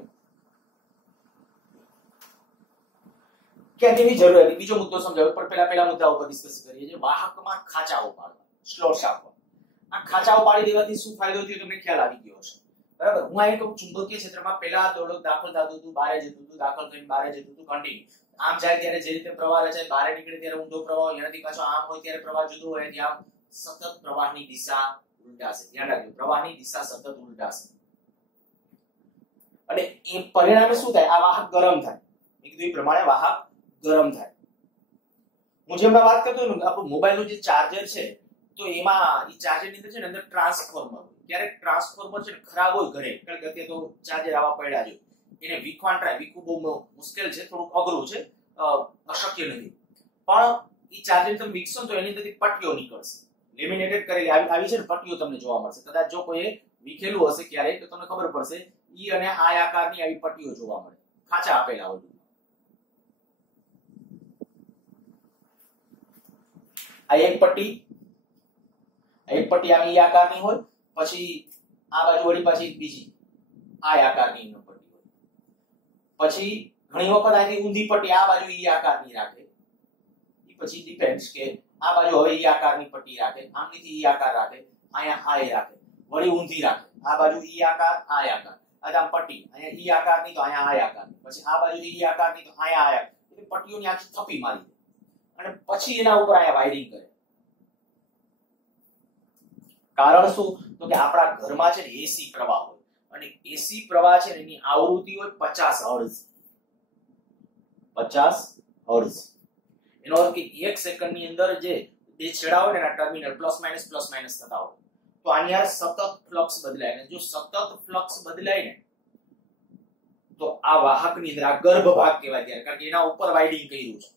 ક્યાં કેવી જરૂર હતી બીજો મુદ્દો સમજાવો, પણ પેલા મુદ્દા ઉપર ડિસ્કસ કરીએ છીએ. વાહકમાં ખાચાઓ પાડવા, સ્લોટ્સ આપવા. આ ખાચાઓ પાડી દેવાથી શું ફાયદો થયો તમને ખ્યાલ આવી ગયો હશે, બરાબર. હું અહીં કહું ચુંબકીય ક્ષેત્રમાં પહેલા દોડક દાખલ થતું હતું, બહાર જતું હતું, દાખલ થઈને બહાર જતું હતું, કન્ટિન્યુ આમ જાય ત્યારે જે રીતે પ્રવાહ રચાય, બહાર નીકળે ત્યારે ઊંધો પ્રવાહ, એનાથી પાછો આમ હોય ત્યારે પ્રવાહ જુદો હોય, ત્યાં સતત પ્રવાહની દિશા ઉલટાશે. ધ્યાન રાખજો, પ્રવાહની દિશા સતત ઉલટાશે. અને એ પરિણામે શું થાય, આ વાહક ગરમ થાય. મેં કીધું એ પ્રમાણે વાહક ગરમ થાય. હું જેમ વાત કરતો હતો આપણું મોબાઈલનું જે ચાર્જર છે તો એમાં એ ચાર્જર ની અંદર છે ને અંદર ટ્રાન્સફોર્મર, ક્યારેક ટ્રાન્સફોર્મર છે ને ખરાબ હોય ઘરે, કારણ કે અત્યારે તો ચાર્જર આવા પડ્યા છે, એને વીખવાન ટ્રાય, વીખવું બહુ મુશ્કેલ છે, થોડું અઘરું છે, અશક્ય નથી. પણ એ ચાર્જર તમે વીખશો તો એની અંદરથી પટ્ટીઓ નીકળશે, લેમિનેટેડ કરેલી આવી છે ને પટ્ટીઓ તમને જોવા મળશે. કદાચ જો કોઈ વીખેલું હશે ક્યારેય તો તમને ખબર પડશે, ઈ અને આ આકારની આવી પટ્ટીઓ જોવા મળે, ખાંચા આપેલા હોય. આ એક પટ્ટી આમ ઈ આકારની હોય, પછી આ બાજુ વળી પાછી બીજી આ આકારની પટ્ટી હોય, પછી ઘણી વખત આની ઊંધી પટ્ટી આ બાજુ ઈ આકારની રાખે, પછી ડિપેન્ડ્સ કે આ બાજુ હવે ઈ આકારની પટ્ટી રાખે, આમનીથી ઈ આકાર રાખે, અહીંયા આ રાખે, વળી ઊંધી રાખે, આ બાજુ ઈ આકાર આ આકાર, આમ પટ્ટી અહીંયા ઈ આકારની તો અહીંયા આ આકાર, પછી આ બાજુ ઈ આકારની તો અહીંયા આ આકાર, એટલે પટ્ટીઓની આખી થપ્પી મારી દે અને પછી એના ઉપર અહીંયા વાયરિંગ કરે. કારણ શું તો કે આપણા ઘરમાં છે ને એસી પ્રવાહ હોય, અને એસી પ્રવાહ છે ને એની આવૃત્તિ હોય 50 હર્ટ્ઝ. 50 હર્ટ્ઝ એનો અર્થ કે 1 સેકન્ડની અંદર જે બે છેડા હોય ને એના ટર્મિનલ પ્લસ માઇનસ થતા હોય, તો આની આ સતત ફ્લક્સ બદલાય, ને જો સતત ફ્લક્સ બદલાય ને તો આ વાહકની અંદર આ ગર્ભ ભાગ કહેવાય ત્યારે, કારણ કે એના ઉપર વાઇડિંગ કર્યું છે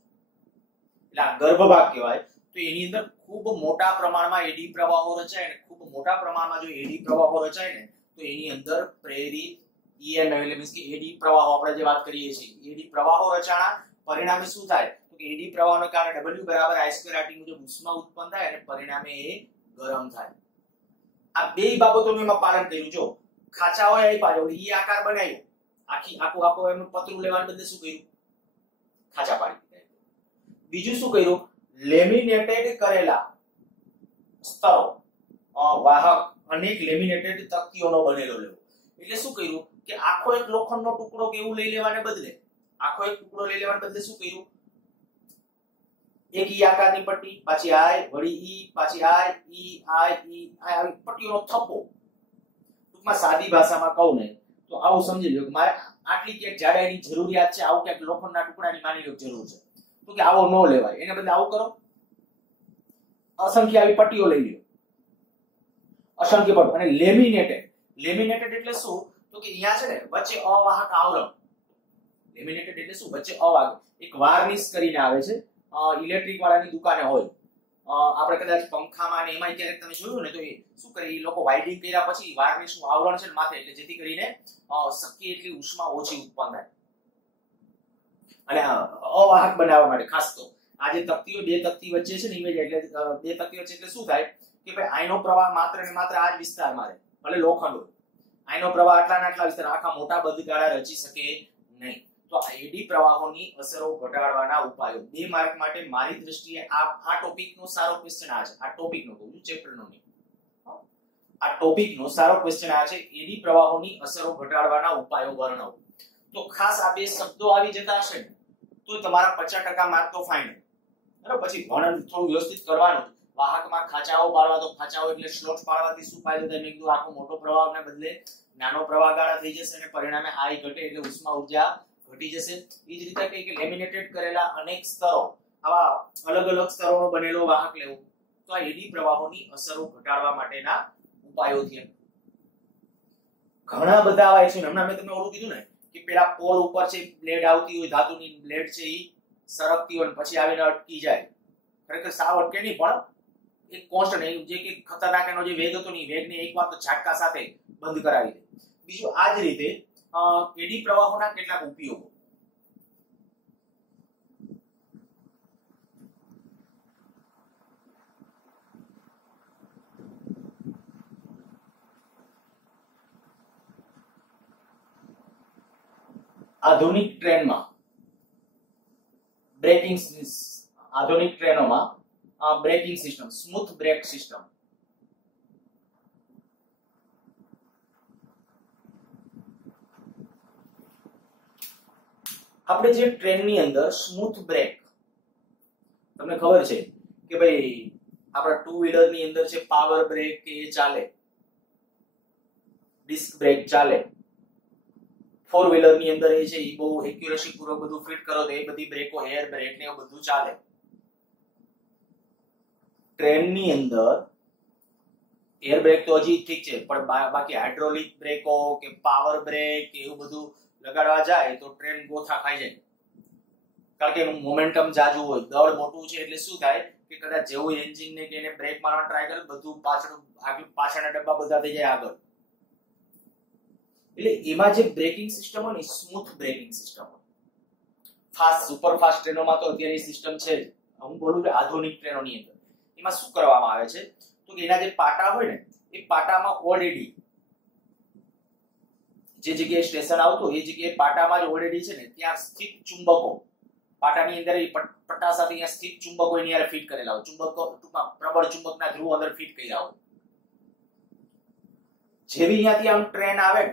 એટલે આ ગર્ભ ભાગ કહેવાય. તો એની અંદર ખૂબ મોટા પ્રમાણમાં એડી પ્રવાહો રચાય ને ખૂબ મોટા પ્રમાણમાં જો એડી પ્રવાહો રચાય ને તો એની અંદર પ્રેરિત EMF એટલે મીન્સ કે એડી પ્રવાહો આપણે જે વાત કરીએ છીએ, એડી પ્રવાહો રચાણા, પરિણામે શું થાય તો કે એડી પ્રવાહોને કારણે W બરાબર I2RT મુજબ ઉષ્મા ઉત્પન્ન થાય અને પરિણામે એ ગરમ થાય. આ બે બાબતોનું એમાં પાલન કર્યું. જો ખાચાઓ આપ્યા જો ઈ આકાર બનાવ્યો, આખું એમનું પતરું લેવાને બદલે શું કર્યું, ખાચા પાડી દીધા. બીજું શું કર્યું, લેમિનેટેડ કરેલા સ્તરો, વાહક અનેક લેમિનેટેડ તકતીઓનો બનેલો લેવો. એટલે શું કર્યું કે આખો એક લોખંડનો ટુકડો કે એવું લઈ લેવાને બદલે શું કર્યું, એક ઈ આકારની પટ્ટી, પાછી આય, વળી ઈ, પાછી આય, ઈ આય, ઈ આય, આવી પટ્ટીઓનો થપ્પો. ટૂંકમાં સાદી ભાષામાં કહું ને તો આવું સમજી લો કે મારે આટલી ક્યાંક જાડાઈની જરૂરિયાત છે, આવું ક્યાંક લોખંડના ટુકડાની માની લો જરૂર છે, તો કે આવો ન લેવાય, એને બદલે આવું કરો, અસંખ્ય આવી પટ્ટીઓ લઈ લ્યો, અસંખ્ય પટ્ટીઓ. અને લેમિનેટેડ એટલે શું તો કે અહીંયા છે ને વચ્ચે અવાહક આવરણ, લેમિનેટેડ એટલે શું, વચ્ચે અવાહક એક વાર્નિશ કરીને આવે છે, ઇલેક્ટ્રિક વાળાની દુકાને હોય, આપણે કદાચ પંખામાં ને એમાં ક્યારેક તમે જોયું ને તો એ શું કરે, એ લોકો વાઇડિંગ કર્યા પછી વાર્નિશનું આવરણ છે ને માથે, એટલે જેથી કરીને શક્ય એટલી ઉષ્મા ઓછી ઉત્પન્ન થાય. અને અવાહક બનાવવા માટે ખાસ તો આ જે તકતીઓ, બે તકતી વચ્ચે છે ને ઇમેજ, એટલે બે તકતી વચ્ચે એટલે શું થાય કે ભાઈ આયનો પ્રવાહ માત્ર ને માત્ર આ જ વિસ્તારમાં રહે, ભલે લોખંડ હોય, આયનો પ્રવાહ આટલા વિસ્તાર, આખા મોટા બધગાળા રચી શકે નહીં. તો આ એડી પ્રવાહોની અસરો ઘટાડવાના ઉપાયો. 2 માર્ક માટે મારી દ્રષ્ટિએ આ ટોપિકનો સારો ક્વેશ્ચન આ છે, આ ટોપિકનો કહું છું, ચેપ્ટરનો નહીં, આ ટોપિકનો સારો ક્વેશ્ચન આ છે, એડી પ્રવાહોની અસરો ઘટાડવાના ઉપાયો વર્ણવો. તો ખાસ આ બે શબ્દો આવી જતા હશે ને તો તમારા 50% માર્ક તો ફાઇનલ. બરાબર, પછી વર્ણન થોડું વ્યવસ્થિત કરવાનું, વાહકમાં ખાંચાઓ પાડવા, તો ખાંચાઓ એટલે સ્લોટ પાડવાથી શું ફાયદો થાય? મેં કીધું આખો મોટો પ્રવાહને બદલે નાનો પ્રવાહ ગાળા થઈ જશે અને પરિણામે I ઘટે એટલે ઉષ્મા ઉર્જા ઘટી જશે. એ જ રીતે કઈ કે લેમિનેટેડ કરેલા અનેક સ્તરો, આવા અલગ અલગ સ્તરોનો બનેલો વાહક લેવો, તો આ એડી પ્રવાહોની અસરો ઘટાડવા માટેના ઉપાયો છે. ઘણા બધા આવા છે. હમણાં મેં તમને ઓલું કીધું ને કે પેલા પોલ ઉપર છે બ્લેડ આવતી હોય, ધાતુની બ્લેડ છે ઈ સરકતી હોય પછી આવીને અટકી જાય. ખરેખર સાવ અટકે નહીં, પણ એક કોન્સ્ટન્ટ જે કે ખતરનાક એનો જે વેગ હતો ને વેગને એકવાર તો ઝાટકા સાથે બંધ કરાવી દે. બીજું આ જ રીતે એડી પ્રવાહોના કેટલાક ઉપયોગો. આધુનિક ટ્રેનમાં આધુનિક ટ્રેનોમાં braking system, smooth brake system. આપણે જે ટ્રેનની અંદર સ્મૂથ બ્રેક, તમને ખબર છે કે ભાઈ આપણા ટુ વ્હીલર ની અંદર છે પાવર બ્રેક કે એ ચાલે, ડિસ્ક બ્રેક ચાલે, ફોર વ્હીલર ની અંદર એ છે એ બહુ એક્યુરેસી પૂર્વક બધું ફિટ કરો તો એ બધી બ્રેકો, એર બ્રેક ને એવું બધું ચાલે. ટ્રેન ની અંદર એર બ્રેક તો હજી ઠીક છે, પણ બાકી હાઇડ્રોલિક બ્રેકો કે પાવર બ્રેક કે એવું બધું લગાડવા જાય તો ટ્રેન ગોથા ખાઈ જાય. કારણ કે એનું મોમેન્ટમ જાજુ હોય, દળ મોટું છે એટલે શું થાય કે કદાચ જેવું એન્જિન ને કે એને બ્રેક મારવા ટ્રાય કરે બધું પાછળના ડબ્બા બધા થઈ જાય આગળ. એટલે એમાં જે બ્રેકિંગ સિસ્ટમ હોય ને સ્મૂથ બ્રેકિંગ સિસ્ટમ હોય. ફાસ્ટ સુપર ફાસ્ટ ટ્રેનોમાં તો અત્યારે સિસ્ટમ છે જ. હું બોલું કે આધુનિક ટ્રેનોની અંદર એમાં શું કરવામાં આવે છે તો કે એના જે પાટા હોય ને એ પાટામાં ઓલરેડી જે જગ્યાએ સ્ટેશન આવતું એ જગ્યાએ પાટામાં જ ઓલરેડી છે ને ત્યાં સ્થિત ચુંબકો, પાટાની અંદર એ પટ્ટા સાથે અહીંયા સ્થિત ચુંબકો એની અંદર ફિટ કરેલા હોય. ચુંબકો ટૂંકમાં પ્રબળ ચુંબકના ધ્રુવ અંદર ફિટ કર્યા હોય. જેવી અહીંયાથી આમ ટ્રેન આવે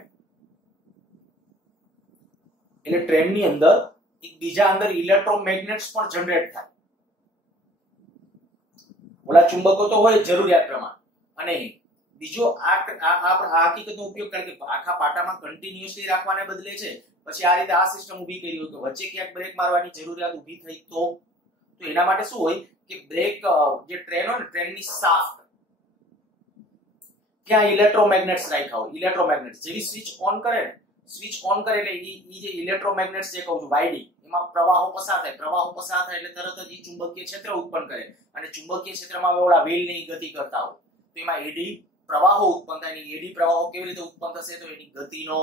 એટલે ટ્રેનની અંદર એક બીજા અંદર ઇલેક્ટ્રોમેગ્નેટ્સ પણ જનરેટ થાય. ઓલા ચુંબકો તો હોય જરૂરિયાત પ્રમાણે, અને બીજો આ હકીકતનો ઉપયોગ કરે કે આખા પાટામાં કન્ટિન્યુઅસલી રાખવાને બદલે છે પછી આ રીતે આ સિસ્ટમ ઊભી કરી હોય કે વચ્ચે ક્યાંક બ્રેક મારવાની જરૂરિયાત ઊભી થઈ તો એના માટે શું હોય કે બ્રેક જે ટ્રેન હોય ને ટ્રેનની શાફ્ટ ત્યાં ઇલેક્ટ્રોમેગ્નેટ્સ રાખ્યા હોય. ઇલેક્ટ્રોમેગ્નેટ્સ જેવી સ્વિચ ઓન કરે ને, સ્વિચ ઓન કરે એટલે ઈ જે ઇલેક્ટ્રોમેગ્નેટ્સ જે કહું છું વાઇડિંગ, એમાં પ્રવાહો પસાર થાય એટલે તરત જ ઈ ચુંબકીય ક્ષેત્ર ઉત્પન્ન કરે અને ચુંબકીય ક્ષેત્રમાં ઓલા વ્હીલ ની ગતિ કરતા હોય તો એમાં એડી પ્રવાહો ઉત્પન્ન થાય. એડી પ્રવાહો કેવી રીતે ઉત્પન્ન થશે તો એની ગતિનો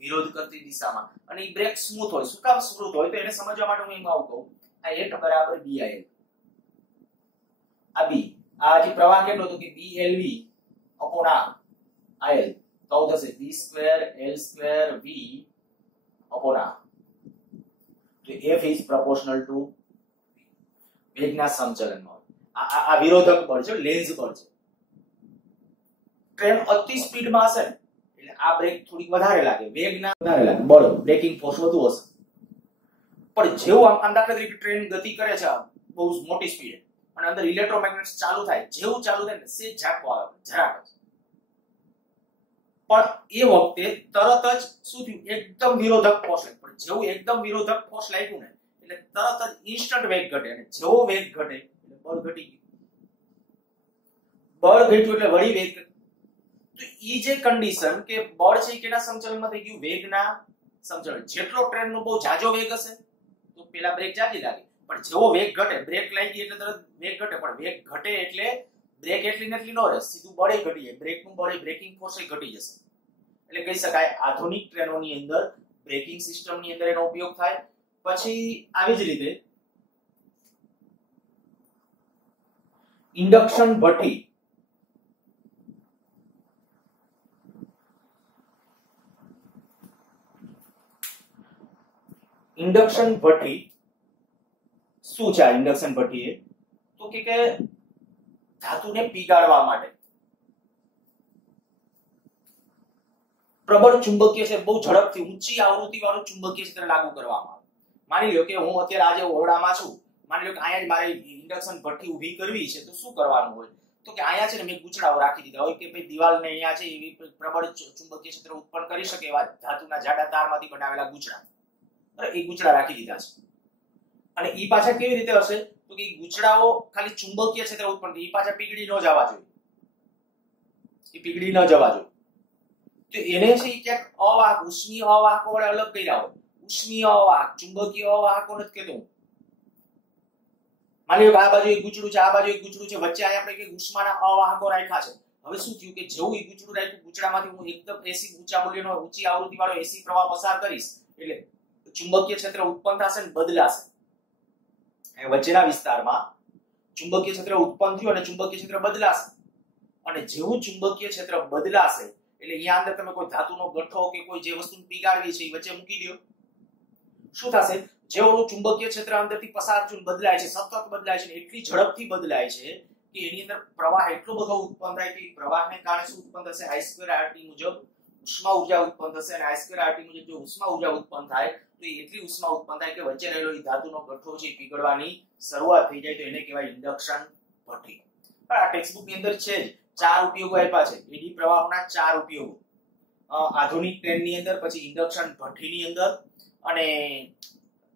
વિરોધ કરતી દિશામાં, અને ઈ બ્રેક સ્મૂથ હોય. શું કામ સ્મૂથ હોય તો એને સમજવા માટે હું એમ આવું કહું, આ એક બરાબર BIL, આ બી, આ જે પ્રવાહ કેટલો તો કે BLV અપોન IL તો થશે B square L square V upon R. તો F is proportional to વેગના સમચલનમાં. આ વિરોધક બળ છે, લેન્ઝ બળ છે. ટ્રેન અતિ સ્પીડમાં હશે એટલે આ બ્રેક થોડી વધારે લાગે, વેગના વધારે લાગે, બળ બ્રેકિંગ ફોર્સ વધુ હશે. પણ જેવું આમ દાખલા તરીકે ટ્રેન ગતિ કરે છે બહુ મોટી સ્પીડે અને અંદર ઇલેક્ટ્રોમેગ્નેટ્સ ચાલુ થાય, જેવું ચાલુ થાય ને સેજ ઝાટકો આવે, જરાક જ. પણ એ વખતે તરત જ શું થયું, એકદમ વિરોધક ફોર્સ લાગ્યો. પણ જેવું એકદમ વિરોધક ફોર્સ લાગ્યું ને એટલે તરત જ ઇન્સ્ટન્ટ વેગ ઘટે, અને જેવો વેગ ઘટે એટલે બળ ઘટી ગયું. બળ ઘટ્યું એટલે વળી વેગ. તો ઈ જે કન્ડિશન કે બળ છે કેના સમચલનમાં થઈ ગયું, વેગના સમચલન. જેટલો ટ્રેનનો બહુ જાજો વેગ હશે તો પેલા બ્રેક જાજી લાગે, પણ જેવો વેગ ઘટે, બ્રેક લાગી એટલે તરત વેગ ઘટે, પણ વેગ ઘટે એટલે બ્રેક એટલી ને એટલી ન રહે, સીધું બળે ઘટી જાય, બ્રેકનું બળ બ્રેકિંગ ફોર્સ ઘટી જશે. એટલે કહી શકાય આધુનિક ટ્રેનોની અંદર બ્રેકિંગ સિસ્ટમની અંદર એનો ઉપયોગ થાય. પછી આવી જ રીતે ઇન્ડક્શન ભઠ્ઠી, ઇન્ડક્શન ભઠ્ઠી શું છે? આ ઇન્ડક્શન ભઠ્ઠી એ તો કે ધાતુને પીગાળવા માટે પ્રબળ ચુંબકીય છે, બહુ ઝડપથી ઊંચી આવૃત્તિ વાળું ચુંબકીય ક્ષેત્ર લાગુ કરવામાં આવે. માની લો કે હું અત્યારે આજે ઓરડામાં છું, માની લો કે અહીંયા જ મારે ઇન્ડક્શન ભઠ્ઠી ઊભી કરવી છે તો શું કરવાનું હોય? તો કે અહીંયા છે ને મેં ગુચડાઓ રાખી દીધા હોય કે ભાઈ દિવાલને અહીંયા છે એવી પ્રબળ ચુંબકીય ક્ષેત્ર ઉત્પન્ન કરી શકે એવા ધાતુના જાડા તારમાંથી બનાવેલા ગુચડા, બરાબર, એ ગુચડા રાખી દીધા છે. અને ઈ પાછા કેવી રીતે હશે? તો કે ગુચડાઓ ખાલી ચુંબકીય ક્ષેત્ર ઉત્પન્ન કરે, ઈ પાછા પીગળી ન જવા જોઈએ, એ પીગળી ન જવા જોઈએ. તો એને છે ક્યાંક અવાહક, ઉષ્મીય અવાહકો વડે અલગ કર્યા હોય. ઉષ્મીય અવાહક, ચુંબકીય અવાહકો નથી કહેતો. માની લો કે આ બાજુ એક ગુચડું છે, આ બાજુ એક ગુચડું છે, વચ્ચે અહીંયા આપણે કે ઉષ્માના અવાહકો રાખ્યા છે. હવે શું થયું કે જેવું એ ગુચડું રાખ્યું, ગુચડામાંથી હું એકદમ એસી ઊંચા મૂલ્યનો ઊંચી આવૃત્તિ વાળો એસી પ્રવાહ પસાર કરીશ એટલે ચુંબકીય ક્ષેત્ર ઉત્પન્ન થશે ને બદલાશે. વચ્ચેના વિસ્તારમાં ચુંબકીય ક્ષેત્ર ઉત્પન્ન થયું અને ચુંબકીય ક્ષેત્ર બદલાશે. અને જેવું ચુંબકીય ક્ષેત્ર બદલાશે એટલે અહીંયા અંદર તમે કોઈ ધાતુનો ગઠ્ઠો કે કોઈ જે વસ્તુ પીગાળવી છે એ વચ્ચે મૂકી દો. શું થશે? જેવું ચુંબકીય ક્ષેત્ર અંદરથી પસાર થયું બદલાય છે, સતત બદલાય છે, એટલી ઝડપથી બદલાય છે કે એની અંદર પ્રવાહ એટલો બધો ઉત્પન્ન થાય કે પ્રવાહને કારણે શું ઉત્પન્ન થશે? I2RT મુજબ ઉષ્મા ઊર્જા ઉત્પન્ન થશે. અને I2RT મુજબ જો ઉષ્મા ઊર્જા ઉત્પન્ન થાય તો એટલી ઉષ્મા ઉત્પન્ન થાય કે વચ્ચે રહેલો એ ધાતુનો ગઠ્ઠો છે પીગળવાની શરૂઆત થઈ જાય, તો એને કહેવાય ઇન્ડક્શન ભઠ્ઠી. પણ આ ટેક્સ્ટબુક ની અંદર છે જ 4 ઉપયોગો આપ્યા છે. એડી પ્રવાહોના 4 ઉપયોગો આધુનિક ટ્રેનની અંદર, પછી ઇન્ડક્શન ભઠ્ઠીની અંદર, અને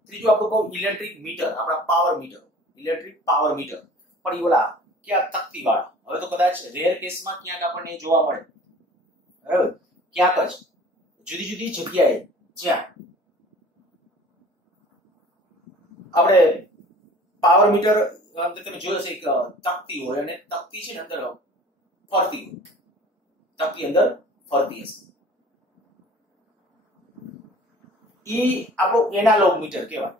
ત્રીજું આપણું કહું ઇલેક્ટ્રિક મીટર, આપણા power meter, electric power meter. પણ એ ઓલા ક્યાં તકતી વાળા, હવે તો કદાચ રેર કેસમાં ક્યાંક આપણને જોવા મળે, બરાબર, ક્યાંક જ જુદી જુદી જગ્યાએ જ્યાં આપણે પાવર મીટર અંદર તમે જોયું હશે એક તકતી હોય અને તકતી છે ને અંદર ફરતી હોય, તકતી અંદર ફરતી હશે. ઈ આપણો એનાલોગ મીટર કહેવાય.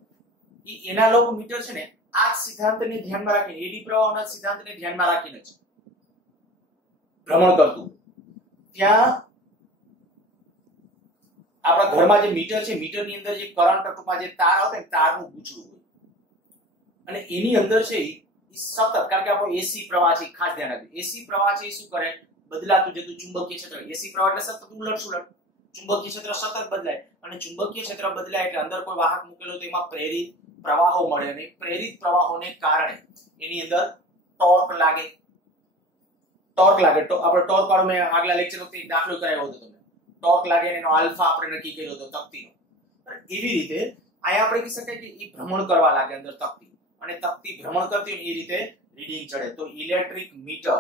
ઈ એનાલોગ મીટર છે ને આ સિદ્ધાંતને ધ્યાનમાં રાખીને, એડી પ્રવાહના સિદ્ધાંતને ધ્યાનમાં રાખીને છે ભ્રમણ કરતું. ત્યાં આપણા ઘરમાં જે મીટર છે, મીટરની અંદર જે કરંટ ટૂંકમાં જે તાર આવતા ને તારનું ગુચડું હોય અને એની અંદર છે ઈ સતત, કારણ કે આપણો એસી પ્રવાહ છે, ખાસ ધ્યાન રાખજો. એસી પ્રવાહ છે એ શું કરે? બદલાતું જતું ચુંબકીય ક્ષેત્ર. એસી પ્રવાહ એટલે સતત ઉલટ સુલટ, ચુંબકીય ક્ષેત્ર સતત બદલાય અને ચુંબકીય ક્ષેત્ર બદલાય એટલે અંદર કોઈ વાહક મૂકેલો તો એમાં પ્રેરિત પ્રવાહો મળે અને પ્રેરિત પ્રવાહોને કારણે એની અંદર ટોર્ક લાગે. ટોર્ક લાગે તો આપણે ટોર્ક વાળો મેં આગલા લેક્ચર વખતે એક દાખલો કરાવ્યો હતો તમને. ટોર્ક લાગે અને એનો આલ્ફા આપણે નક્કી કર્યો હતો તકતીનો. એવી રીતે અહીંયા આપણે કહી શકાય કે એ ભ્રમણ કરવા લાગે અંદર તકતી, અને તકતી ભ્રમણ કરતી હોય એ રીતે રીડિંગ ચડે. તો ઇલેક્ટ્રિક મીટર,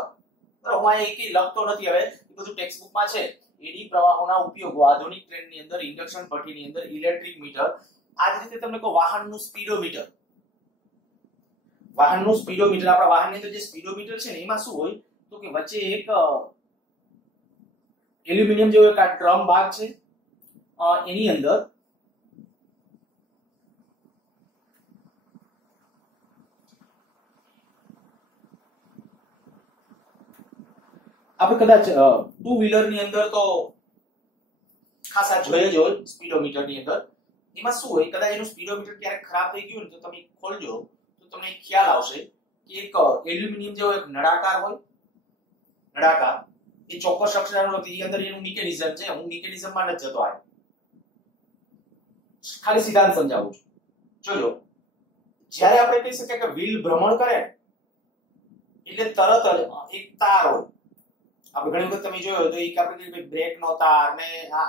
હું અહીંયા એક લખતો નથી, હવે એ બધું ટેક્સ્ટબુકમાં છે. એડી પ્રવાહોના ઉપયોગો આધુનિક ટ્રેનની અંદર, ઇન્ડક્શન ભઠ્ઠીની અંદર, ઇલેક્ટ્રિક મીટર. આ જ રીતે તમને કહો વાહનનું સ્પીડોમીટર. વાહનનું સ્પીડોમીટર, આપણા વાહનની અંદર જે સ્પીડોમીટર છે ને એમાં શું હોય તો કે વચ્ચે એક એલ્યુમિનિયમ જેવો એક આ ડ્રમ ભાગ છે, એની અંદર આપણે કદાચ ટુ વ્હીલર ની અંદર તો ખાસ આ જોઈએ જ હોય સ્પીડોમીટર ની અંદર. એમાં શું હોય, કદાચ એનું સ્પીડોમીટર ક્યારેક ખરાબ થઈ ગયું ને તો તમે ખોલજો તો તમને ખ્યાલ આવશે કે એક એલ્યુમિનિયમ જેવો એક નળાકાર હોય, નળાકાર, એ ચોક્કસ અક્ષરનો નથી, અંદર એનું મિકેનિઝમ છે. હું મિકેનિઝમમાં નથી જતો, આ ખાલી સિદ્ધાંત સમજાવું છું. જોજો, જ્યારે આપણે કહી શકીએ કે વ્હીલ ભ્રમણ કરે એટલે તરત જ એક તાર હોય. આપણે ઘણી વખત તમે જોયો તો એક આપણે કે બ્રેક નો તાર ને આ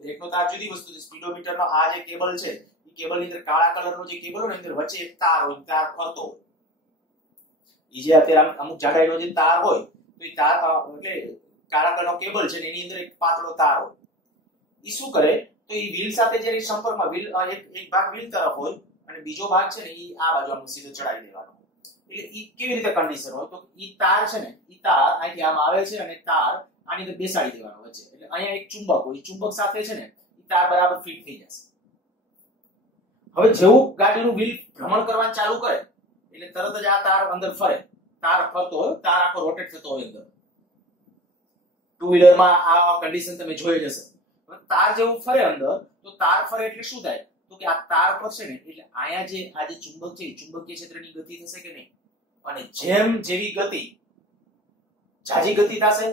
બ્રેક નો તાર જુદી વસ્તુ છે. સ્પીડોમીટર નો આ જે કેબલ છે એ કેબલ ની અંદર કાળા કલર નો જે કેબલ હોય ને અંદર વચ્ચે એક તાર હોય, તાર ફરતો હોય. ઈ જે અત્યારે અમુક જાડાઈનો જે તાર હોય તો એ તાર એટલે કાળા કલરનો કેબલ છે ને એની અંદર એક પાતળો તાર હોય. ઈ શું કરે તો એ વ્હીલ સાથે જ્યારે સંપર્કમાં, વ્હીલ એક ભાગ વ્હીલ તરફ હોય અને બીજો ભાગ છે ને ઈ આ બાજુ આમ સીધો ચડાવી દેવાનો. એટલે ઈ કેવી રીતે કન્ડિશન હોય તો ઈ તાર છે ને, ઈ તાર અહીંથી આમ આવે છે અને તાર આની અંદર બેસાડી દેવાનો વચ્ચે. એટલે અહીંયા એક ચુંબક હોય, ચુંબક સાથે છે ને ઈ તાર બરાબર ફિટ થઈ જશે. હવે જેવું ગાડીનું વ્હીલ ભ્રમણ કરવાનું ચાલુ કરે એટલે તરત જ આ તાર અંદર ફરે. તાર ફરતો હોય, તાર આખો રોટેટ થતો હોય અંદર. ટુ વ્હીલરમાં આ કન્ડિશન તમે જોઈ જશે. તાર જેવું ફરે અંદર, તો તાર ફરે એટલે શું થાય તો કે આ તાર પર છે ને એટલે અહીંયા જે આ જે ચુંબક છે ચુંબકીય ક્ષેત્રની ગતિ થશે કે નહીં, અને જેમ જેવી ગતિ ઝાઝી ગતિ થશે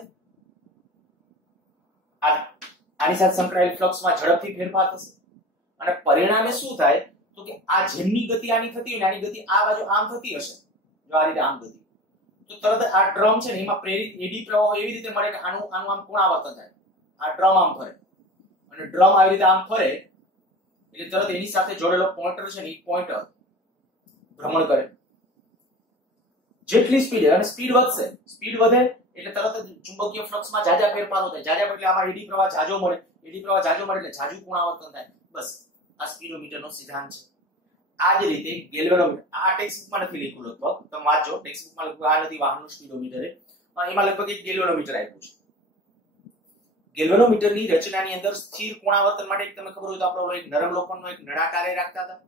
આની સાથે સંકળાયેલ ફ્લક્સમાં ઝડપથી ફેરફાર થશે અને પરિણામે શું થાય તો કે આ જેમની ગતિ આની થતી હોય ને આની ગતિ આ બાજુ આમ થતી હશે જો આ રીતે આમ ગતિ, તો તરત આ ડ્રમ છે ને એમાં પ્રેરિત એડી પ્રવાહો એવી રીતે મળે કે આનું આમ પુનરાવર્તન થાય. આ ડ્રમ આમ ફરે અને ડ્રમ આવી રીતે આમ ફરે એટલે તરત એની સાથે જોડેલો પોઇન્ટર છે ને એ પોઇન્ટર ભ્રમણ કરે. જેટલી સ્પીડ અને સ્પીડ વધશે, સ્પીડ વધે એટલે તરત જ ચુંબકીય ફ્લક્સમાં જાજા ફેરફારો થાય. જાજા એટલે આમાં એડી પ્રવાહ જાજો મળે, એડી પ્રવાહ જાજો મળે એટલે જાજુ પુનરાવર્તન થાય. બસ આ સ્પીડોમીટરનો સિદ્ધાંત છે. આ જ રીતે ગેલ્વેનોમીટર, આ ટેક્સ્ટબુકમાં નથી લખ્યું, લગભગ તમે વાંચો ટેક્સ્ટબુકમાં લગભગ આ નથી વાહનનું સ્પીડોમીટર, એમાં લગભગ એક ગેલ્વેનોમીટર આપ્યું છે. ગેલ્વેનોમીટરની રચનાની અંદર સ્થિર કોણાવર્તન માટે તમને ખબર હોય તો આપણે એક નરમ લોખંડનો એક નળાકાર રાખતા હતા,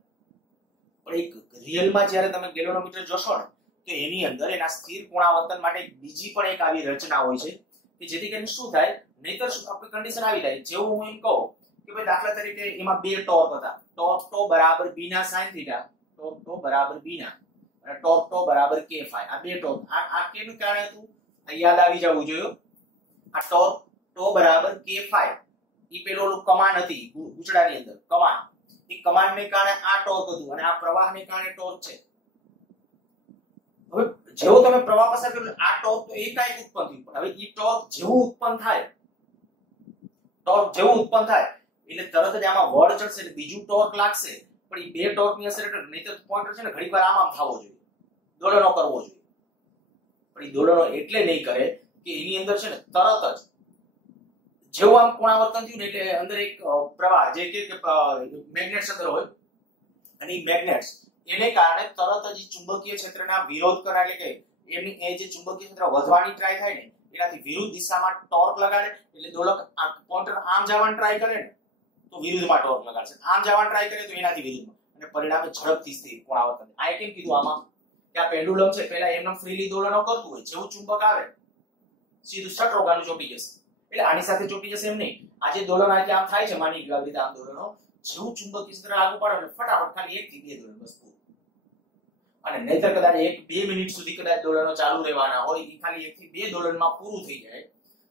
પણ એક રિયલમાં જ્યારે તમે ગેલ્વેનોમીટર જોશો ને તો એની અંદર એના સ્થિર કોણાવર્તન માટે બીજી પણ એક આવી રચના હોય છે કે જેથી કરીને શું થાય, નહીતર આપણી કન્ડિશન આવી થાય જેવું હું એમ કહું કે ભાઈ દાખલા તરીકે એમાં બે ટોર્ક હતા, ટોર્ક ટો બરાબર b ના sin થીટા, ટોર્ક ટો બરાબર b ના અને ટોર્ક ટો બરાબર k phi. આ બે ટોર્ક, આ કેનું કારણે હતું આ યાદ આવી જવું જોઈએ. આ ટોર્ક ટો બરાબર k phi ઈ પેલો કમાન હતી ગુચડાની અંદર, કમાન, ઈ કમાનને કારણે આ ટોર્ક હતું અને આ પ્રવાહને કારણે ટોર્ક છે. હવે જેવો તમે પ્રવાહ પસાર કર્યો આ ટોર્ક તો એકાએક ઉત્પન્ન થયું, પણ હવે ઈ ટોર્ક જેવું ઉત્પન્ન થાય, ટોર્ક જેવું ઉત્પન્ન થાય એટલે તરત જ આમાં વળ ચડશે એટલે બીજું ટોર્ક લાગશે, પણ ઈ બે ટોર્કની અસર એટલે નહીતર પોઇન્ટર છે ને ઘડીકવાર આમ થવો જોઈએ, દોલનો કરવો જોઈએ, પણ ઈ દોલનો એટલે નહીં કરે કે એની અંદર છે ને તરત જ જેવું આમ કોણાવર્તન થયું ને એટલે અંદર એક પ્રવાહ જે કે મેગ્નેટ્સ અંદર હોય અને ઈ મેગ્નેટ્સ એને કારણે તરત જ ચુંબકીય ક્ષેત્રના વિરોધ કરે, એટલે કે એની એ જે ચુંબકીય ક્ષેત્ર વધવાની ટ્રાય થાય ને એનાથી વિરુદ્ધ દિશામાં ટોર્ક લગાડે એટલે દોલક પોઇન્ટર આમ જવાની ટ્રાય કરે ને તો વિરુદ્ધમાં ટોર્ક લગાડશે, આમ જવાની ટ્રાય કરે તો એનાથી વિરુદ્ધમાં, અને પરિણામે ઝડપથી સ્થિર કોણાવર્તન. આ કેમ કીધું આમાં કે આ પેન્ડુલમ છે પહેલા એમને ફ્રીલી દોલનો કરતું હોય, જેવું ચુંબક આવે સીધું સટરોગાનું ચોંટી જશે, એટલે આની સાથે ચોંટી જશે એમ નહીં. આજે દોલન આજે આમ થાય છે, માની લો આવી રીતે આમ દોલનો, જેવું ચુંબકીય ક્ષેત્ર આગળ પડે એટલે ફટાફટ ખાલી 1 થી 2 દોલન બસ પૂરું. અને નહીતર કદાચ 1-2 મિનિટ સુધી કદાચ દોલનો ચાલુ રહેવાના હોય, એ ખાલી 1 થી 2 દોલનમાં પૂરું થઈ જાય.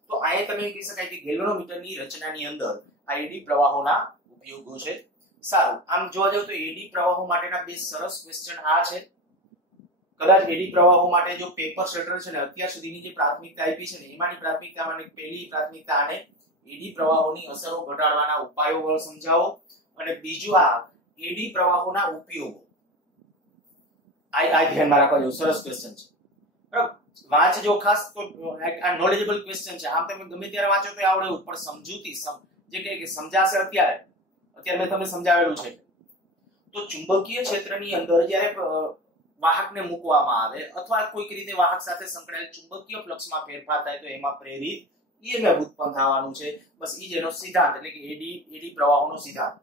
તો અહીંયા તમે કહી શકાય કે ગેલ્વેનોમીટરની રચનાની અંદર આ એડી પ્રવાહોના ઉપયોગો છે. સારું, આમ જોવા જાવ તો એડી પ્રવાહો માટેના બે સરસ ક્વેશ્ચન આ છે. કદાચ એડી પ્રવાહો માટે જો પેપર શેટર છે ને અત્યાર સુધીની જે પ્રાથમિકતા આપી છે ને એમાંની પ્રાથમિકતામાંની પહેલી પ્રાથમિકતા આને એડી પ્રવાહોની અસરો ઘટાડવાના ઉપાયો સમજાવો, અને બીજું આ એડી પ્રવાહોના ઉપયોગો. આ ધ્યાનમાં રાખવા જેવું સરસ ક્વેશ્ચન છે. બરાબર, વાંચજો ખાસ, તો આ નોલેજેબલ ક્વેશ્ચન છે. આમ તમે ગમે ત્યારે વાંચો તો આવડે, પણ સમજૂતી જે કે સમજાશે અત્યારે મેં તમને સમજાવેલું છે. તો ચુંબકીય ક્ષેત્રની અંદર જ્યારે વાહકને મૂકવામાં આવે અથવા કોઈક રીતે વાહક સાથે સંકળાયેલ ચુંબકીય ફ્લક્સમાં ફેરફાર થાય તો એમાં પ્રેરિત EMF ઉત્પન્ન થવાનું છે. બસ ઈ જ એનો સિદ્ધાંત, એટલે કે એડી પ્રવાહોનો સિદ્ધાંત.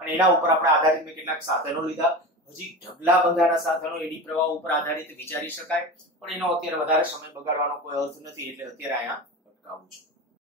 અને એના ઉપર આપણે આધારિત મેં કેટલાક સાધનો લીધા. હજી ઢગલા બંધાના સાધનો એડી પ્રવાહ ઉપર આધારિત વિચારી શકાય, પણ એનો અત્યારે વધારે સમય બગાડવાનો કોઈ અર્થ નથી, એટલે અત્યારે અહીંયા અટકાવું છું.